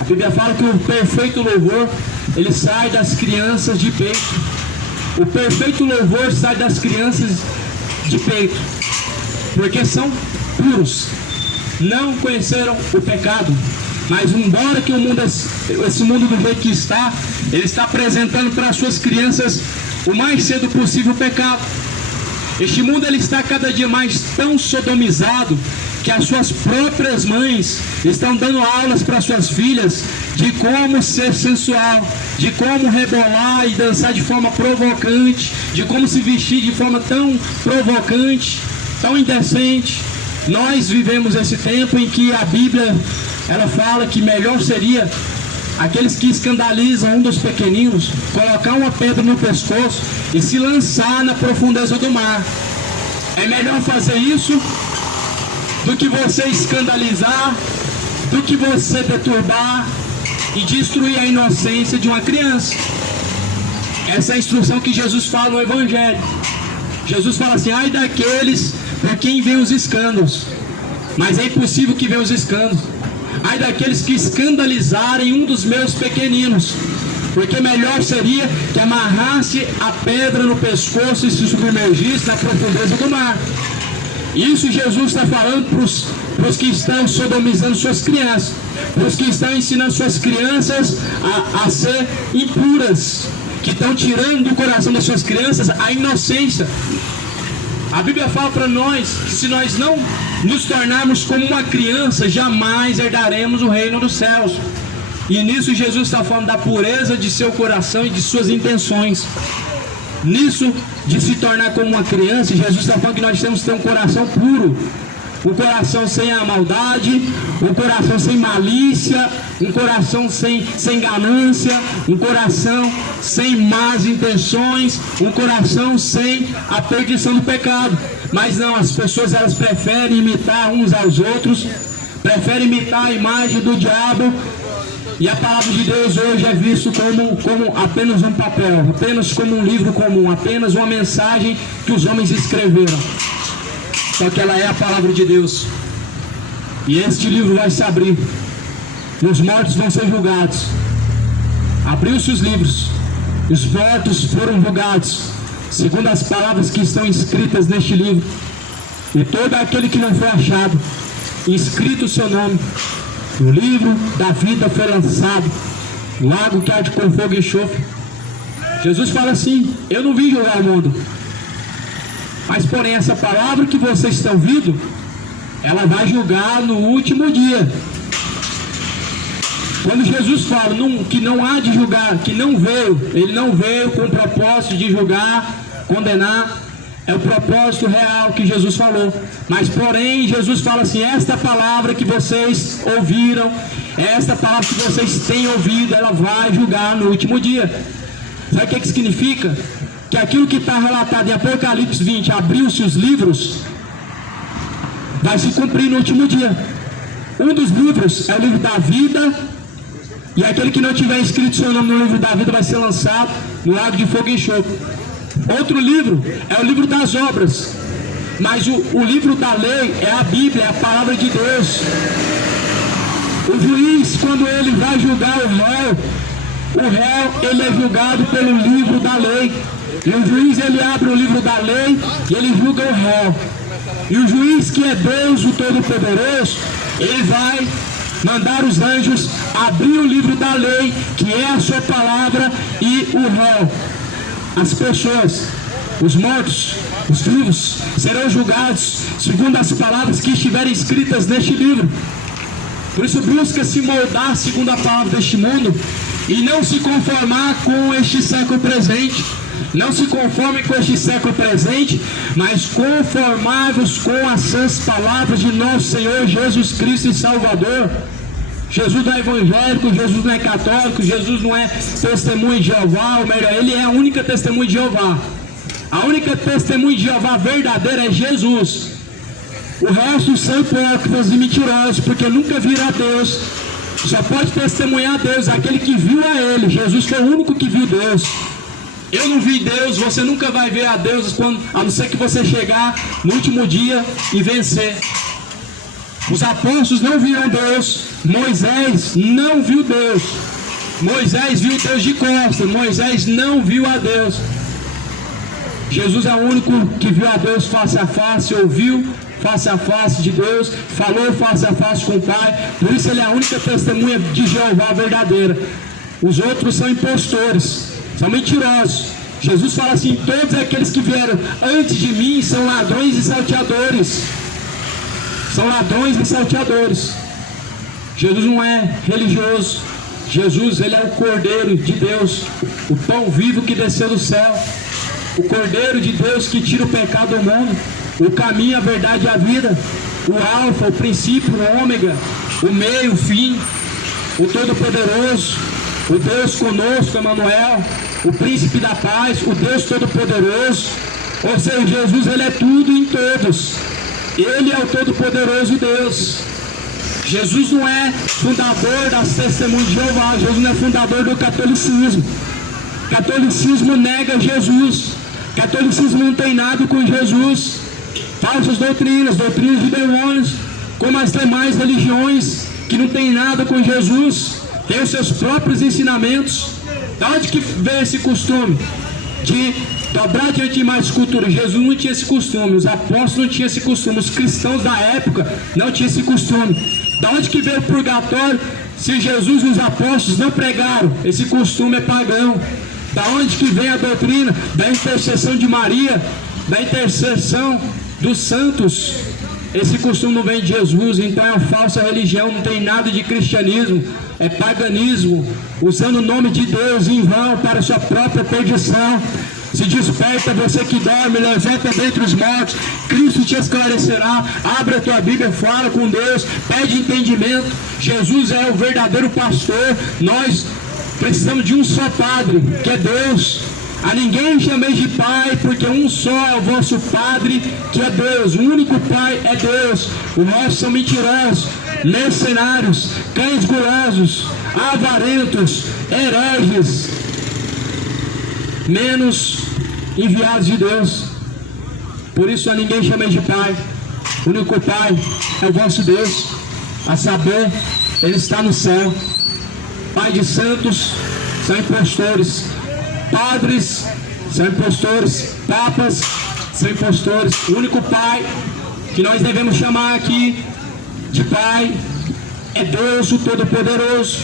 A Bíblia fala que o perfeito louvor, ele sai das crianças de peito. O perfeito louvor sai das crianças de peito, porque são puros, não conheceram o pecado. Mas embora que esse mundo do jeito que está, ele está apresentando para as suas crianças o mais cedo possível o pecado. Este mundo ele está cada dia mais tão sodomizado que as suas próprias mães estão dando aulas para suas filhas de como ser sensual, de como rebolar e dançar de forma provocante, de como se vestir de forma tão provocante, tão indecente. Nós vivemos esse tempo em que a Bíblia ela fala que melhor seria aqueles que escandalizam um dos pequeninos colocar uma pedra no pescoço e se lançar na profundeza do mar. É melhor fazer isso do que você escandalizar, do que você deturbar e destruir a inocência de uma criança. Essa é a instrução que Jesus fala no Evangelho. Jesus fala assim: ai daqueles por quem vem os escândalos. Mas é impossível que venham os escândalos. Ai daqueles que escandalizarem um dos meus pequeninos, porque melhor seria que amarrasse a pedra no pescoço e se submergisse na profundeza do mar. Isso Jesus está falando para os que estão sodomizando suas crianças, para os que estão ensinando suas crianças a ser impuras, que estão tirando do coração das suas crianças a inocência. A Bíblia fala para nós que se nós não nos tornarmos como uma criança, jamais herdaremos o reino dos céus. E nisso Jesus está falando da pureza de seu coração e de suas intenções. Nisso de se tornar como uma criança, Jesus está falando que nós temos que ter um coração puro, um coração sem a maldade, um coração sem malícia, um coração sem ganância, um coração sem más intenções, um coração sem a perdição do pecado. Mas não, as pessoas elas preferem imitar uns aos outros, preferem imitar a imagem do diabo. E a palavra de Deus hoje é visto como apenas um papel, apenas como um livro comum, apenas uma mensagem que os homens escreveram. Só que ela é a palavra de Deus. E este livro vai se abrir. E os mortos vão ser julgados. Abriu-se os livros. Os mortos foram julgados, segundo as palavras que estão escritas neste livro. E todo aquele que não foi achado, inscrito o seu nome, o livro da vida foi lançado, lago que arde com fogo e enxofre. Jesus fala assim: eu não vim julgar o mundo, mas porém essa palavra que vocês estão ouvindo, ela vai julgar no último dia. Quando Jesus fala que não há de julgar, que não veio, ele não veio com o propósito de julgar, condenar. É o propósito real que Jesus falou. Mas porém Jesus fala assim: esta palavra que vocês ouviram, esta palavra que vocês têm ouvido, ela vai julgar no último dia. Sabe o que significa? Que aquilo que está relatado em Apocalipse 20, abriu-se os livros, vai se cumprir no último dia. Um dos livros é o livro da vida, e aquele que não tiver escrito seu nome no livro da vida vai ser lançado no lago de fogo e enxofre. Outro livro é o livro das obras, mas o livro da lei é a Bíblia, é a palavra de Deus. O juiz, quando ele vai julgar o réu ele é julgado pelo livro da lei. E o juiz, ele abre o livro da lei e ele julga o réu. E o juiz, que é Deus, o Todo-Poderoso, ele vai mandar os anjos abrir o livro da lei, que é a sua palavra, e o réu, as pessoas, os mortos, os vivos, serão julgados segundo as palavras que estiverem escritas neste livro. Por isso busca se moldar segundo a palavra deste mundo e não se conformar com este século presente. Não se conformem com este século presente, mas conformai-vos com as sãs palavras de nosso Senhor Jesus Cristo e Salvador. Jesus não é evangélico, Jesus não é católico, Jesus não é testemunha de Jeová, ou melhor, ele é a única testemunha de Jeová. A única testemunha de Jeová verdadeira é Jesus. O resto são hipócritas e mentirosos, porque nunca viram a Deus. Só pode testemunhar a Deus aquele que viu a Ele. Jesus foi o único que viu Deus. Eu não vi Deus, você nunca vai ver a Deus, a não ser que você chegar no último dia e vencer. Os apóstolos não viram Deus. Moisés não viu Deus. Moisés viu Deus de costas. Moisés não viu a Deus. Jesus é o único que viu a Deus face a face, ouviu face a face de Deus, falou face a face com o Pai. Por isso ele é a única testemunha de Jeová verdadeira. Os outros são impostores, são mentirosos. Jesus fala assim: todos aqueles que vieram antes de mim são ladrões e salteadores. São ladrões e salteadores. Jesus não é religioso. Jesus, ele é o Cordeiro de Deus, o pão vivo que desceu do céu, o Cordeiro de Deus que tira o pecado do mundo, o caminho, a verdade e a vida, o alfa, o princípio, o ômega, o meio, o fim, o Todo-Poderoso, o Deus conosco, Emmanuel, o príncipe da paz, o Deus Todo-Poderoso. Ou seja, Jesus, ele é tudo em todos. Ele é o Todo-Poderoso Deus. Jesus não é fundador das testemunhas de Jeová. Jesus não é fundador do catolicismo. Catolicismo nega Jesus. Catolicismo não tem nada com Jesus. Falsas doutrinas, doutrinas de demônios, como as demais religiões que não tem nada com Jesus, tem os seus próprios ensinamentos. Da onde que veio esse costume de dobrar diante de mais cultura? Jesus não tinha esse costume, os apóstolos não tinham esse costume, os cristãos da época não tinham esse costume. Da onde que veio o purgatório se Jesus e os apóstolos não pregaram? Esse costume é pagão. Da onde que vem a doutrina da intercessão de Maria, da intercessão dos santos? Esse costume não vem de Jesus. Então é uma falsa religião, não tem nada de cristianismo, é paganismo, usando o nome de Deus em vão para sua própria perdição. Se desperta, você que dorme, levanta dentre os mortos, Cristo te esclarecerá. Abre a tua Bíblia, fala com Deus, pede entendimento. Jesus é o verdadeiro pastor. Nós precisamos de um só Padre, que é Deus. A ninguém chameis de Pai, porque um só é o vosso Padre, que é Deus. O único Pai é Deus. O resto são mentirosos, mercenários, cães gulosos, avarentos, hereges, menos enviados de Deus. Por isso a ninguém chameis de Pai. O único Pai é o vosso Deus, a saber, Ele está no céu. Pai de santos são impostores, padres são impostores, papas são impostores. O único Pai que nós devemos chamar aqui de Pai é Deus, o Todo-Poderoso.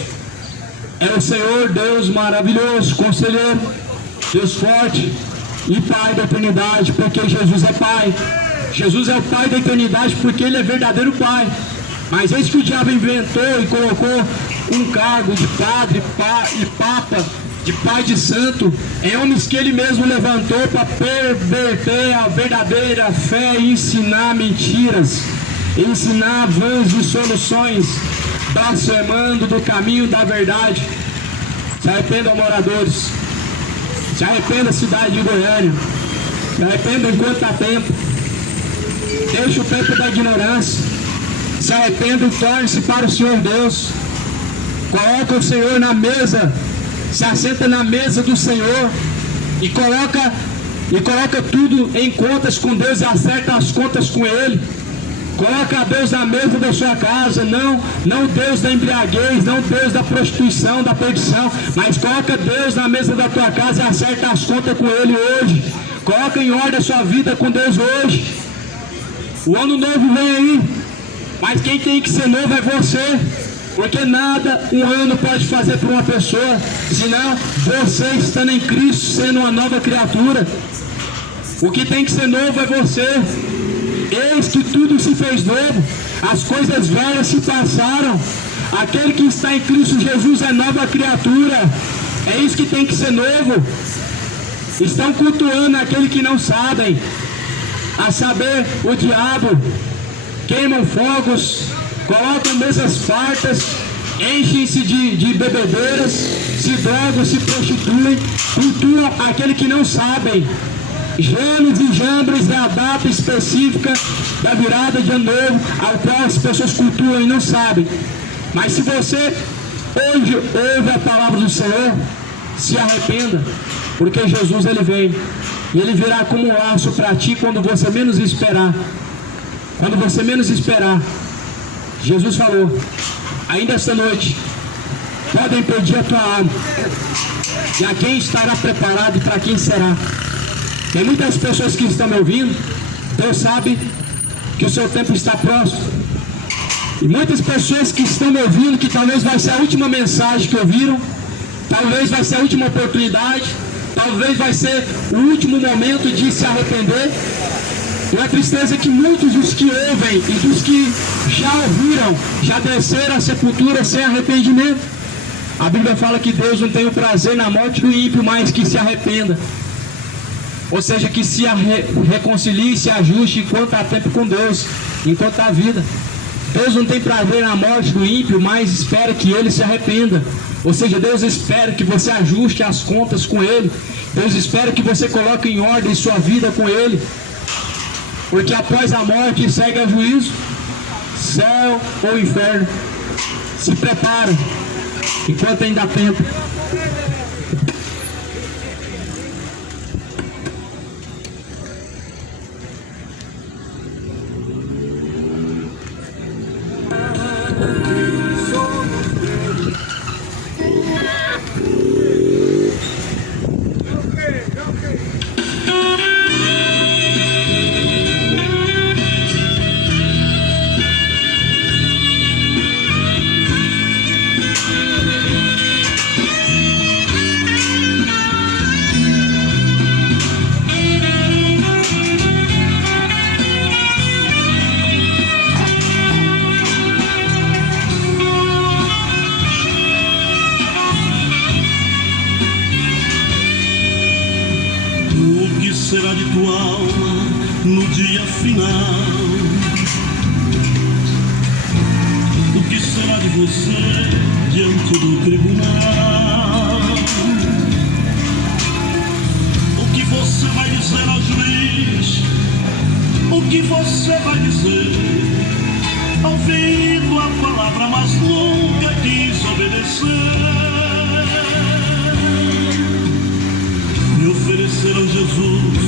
É o Senhor Deus maravilhoso, conselheiro, Deus forte e Pai da eternidade, porque Jesus é Pai. Jesus é o Pai da eternidade porque Ele é verdadeiro Pai. Mas eis que o diabo inventou e colocou um cargo de padre, e papa, de pai de santo, em homens que ele mesmo levantou para perverter a verdadeira fé e ensinar mentiras, ensinar vãs dissoluções, blasfemando do caminho da verdade. Se arrependam, moradores. Se arrependa, cidade de Goiânia. Se arrependa enquanto há tempo. Deixe o tempo da ignorância. Se arrependa e torne-se para o Senhor Deus. Coloca o Senhor na mesa. Se assenta na mesa do Senhor e coloca tudo em contas com Deus e acerta as contas com Ele. Coloca Deus na mesa da sua casa, não Deus da embriaguez, não Deus da prostituição, da perdição, mas coloca Deus na mesa da tua casa e acerta as contas com Ele hoje. Coloca em ordem a sua vida com Deus hoje. O ano novo vem aí, mas quem tem que ser novo é você, porque nada um ano pode fazer por uma pessoa, senão você estando em Cristo, sendo uma nova criatura. O que tem que ser novo é você. Eis que tudo se fez novo, as coisas velhas se passaram. Aquele que está em Cristo Jesus é nova criatura. É isso que tem que ser novo. Estão cultuando aquele que não sabem, a saber, o diabo. Queimam fogos, colocam mesas fartas, enchem-se de bebedeiras, se drogam, se prostituem, cultuam aquele que não sabem. Janes e jambres é a data específica da virada de ano novo, ao qual as pessoas cultuam e não sabem. Mas se você hoje ouve a palavra do Senhor, se arrependa, porque Jesus ele vem, e ele virá como um laço para ti quando você menos esperar. Quando você menos esperar. Jesus falou, ainda esta noite podem pedir a tua alma, e a quem estará preparado e para quem será. Tem muitas pessoas que estão me ouvindo, Deus sabe que o seu tempo está próximo. E muitas pessoas que estão me ouvindo, que talvez vai ser a última mensagem que ouviram, talvez vai ser a última oportunidade, talvez vai ser o último momento de se arrepender. E a tristeza é que muitos dos que ouvem e dos que já ouviram, já desceram à sepultura sem arrependimento. A Bíblia fala que Deus não tem o prazer na morte do ímpio, mas que se arrependa. Ou seja, que se reconcilie, se ajuste enquanto há tempo com Deus, enquanto há vida. Deus não tem prazer na morte do ímpio, mas espera que ele se arrependa. Ou seja, Deus espera que você ajuste as contas com Ele. Deus espera que você coloque em ordem sua vida com Ele. Porque após a morte segue a juízo, céu ou inferno. Se prepara, enquanto ainda há tempo. Será de tua alma no dia final? O que será de você diante do tribunal? O que você vai dizer ao juiz? O que você vai dizer? Ouvindo a palavra, mas nunca quis obedecer. Me ofereceram Jesus,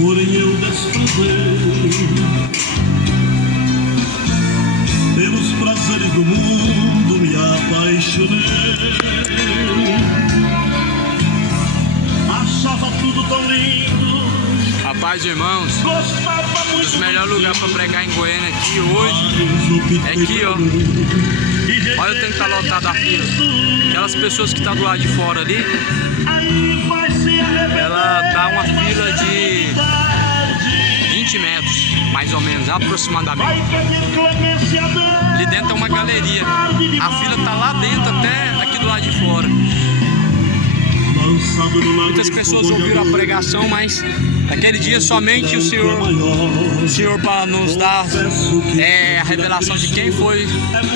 porém eu desprezei. Pelos prazeres do mundo me apaixonei. Achava tudo tão lindo. Rapaz, irmãos, Gostava um dos muito. melhores lugares para pregar em Goiânia aqui hoje é aqui, ó. Olha o tempo que tá lotado a fila. Aquelas pessoas que estão do lado de fora ali, ela dá uma fila de 20 metros, mais ou menos, aproximadamente. Ali dentro é uma galeria. A fila tá lá dentro até aqui do lado de fora. Muitas pessoas ouviram a pregação, mas naquele dia somente o Senhor para nos dar a revelação de quem foi,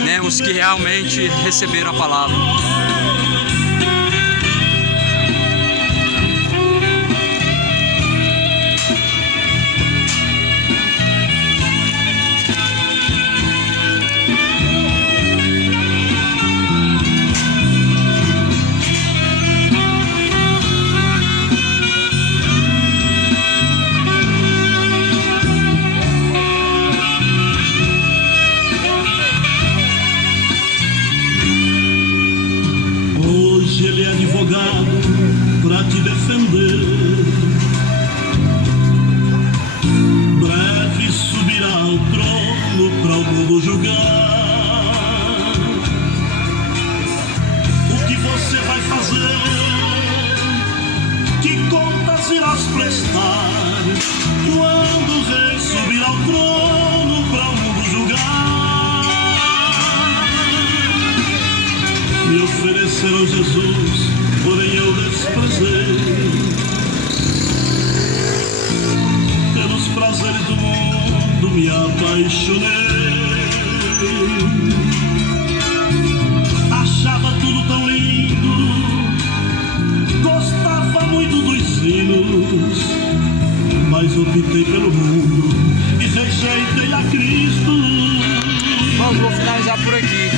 né, os que realmente receberam a palavra. mundo julgar. O que você vai fazer? Que contas irás prestar quando o rei subir ao trono para o mundo julgar? Me ofereceram Jesus, porém eu desprezei. Pelos prazeres do mundo me apaixonei. Achava tudo tão lindo, gostava muito dos hinos, mas optei pelo mundo e rejeitei a Cristo. Mas vou finalizar por aqui.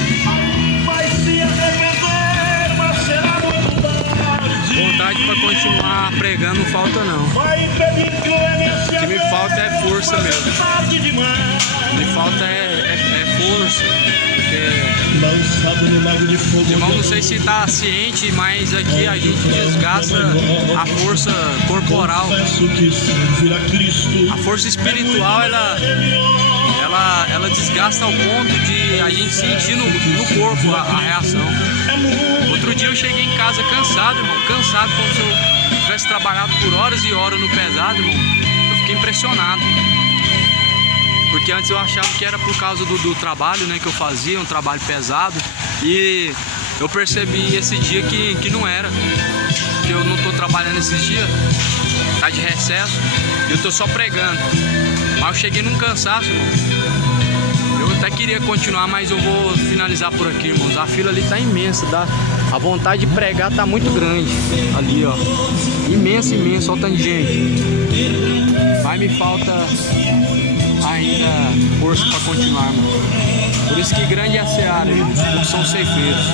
Vai se arrepender, mas será muito tarde. Vontade para continuar pregando não falta não. Vai impedir que o O que me falta é força mesmo. Me falta é força. Porque, lançado no lago de fogo. irmão, não sei se está ciente, mas aqui a gente desgasta a força corporal. A força espiritual, ela desgasta ao ponto de a gente sentir no corpo a reação. Outro dia eu cheguei em casa cansado, irmão. Cansado, como se eu tivesse trabalhado por horas e horas no pesado, irmão. Eu fiquei impressionado. Porque antes eu achava que era por causa do trabalho, né, que eu fazia, um trabalho pesado. E eu percebi esse dia que não era. Que eu não tô trabalhando esses dias. Tá de recesso. E eu tô só pregando. Mas eu cheguei num cansaço, irmão. Eu até queria continuar, mas eu vou finalizar por aqui, irmãos. A fila ali tá imensa, a vontade de pregar tá muito grande. Ali, ó. Imenso, imenso, olha o tanto de gente. Mas me falta ainda força para continuar, mano. Por isso que grande é a seara, irmãos, porque são ceifeiros.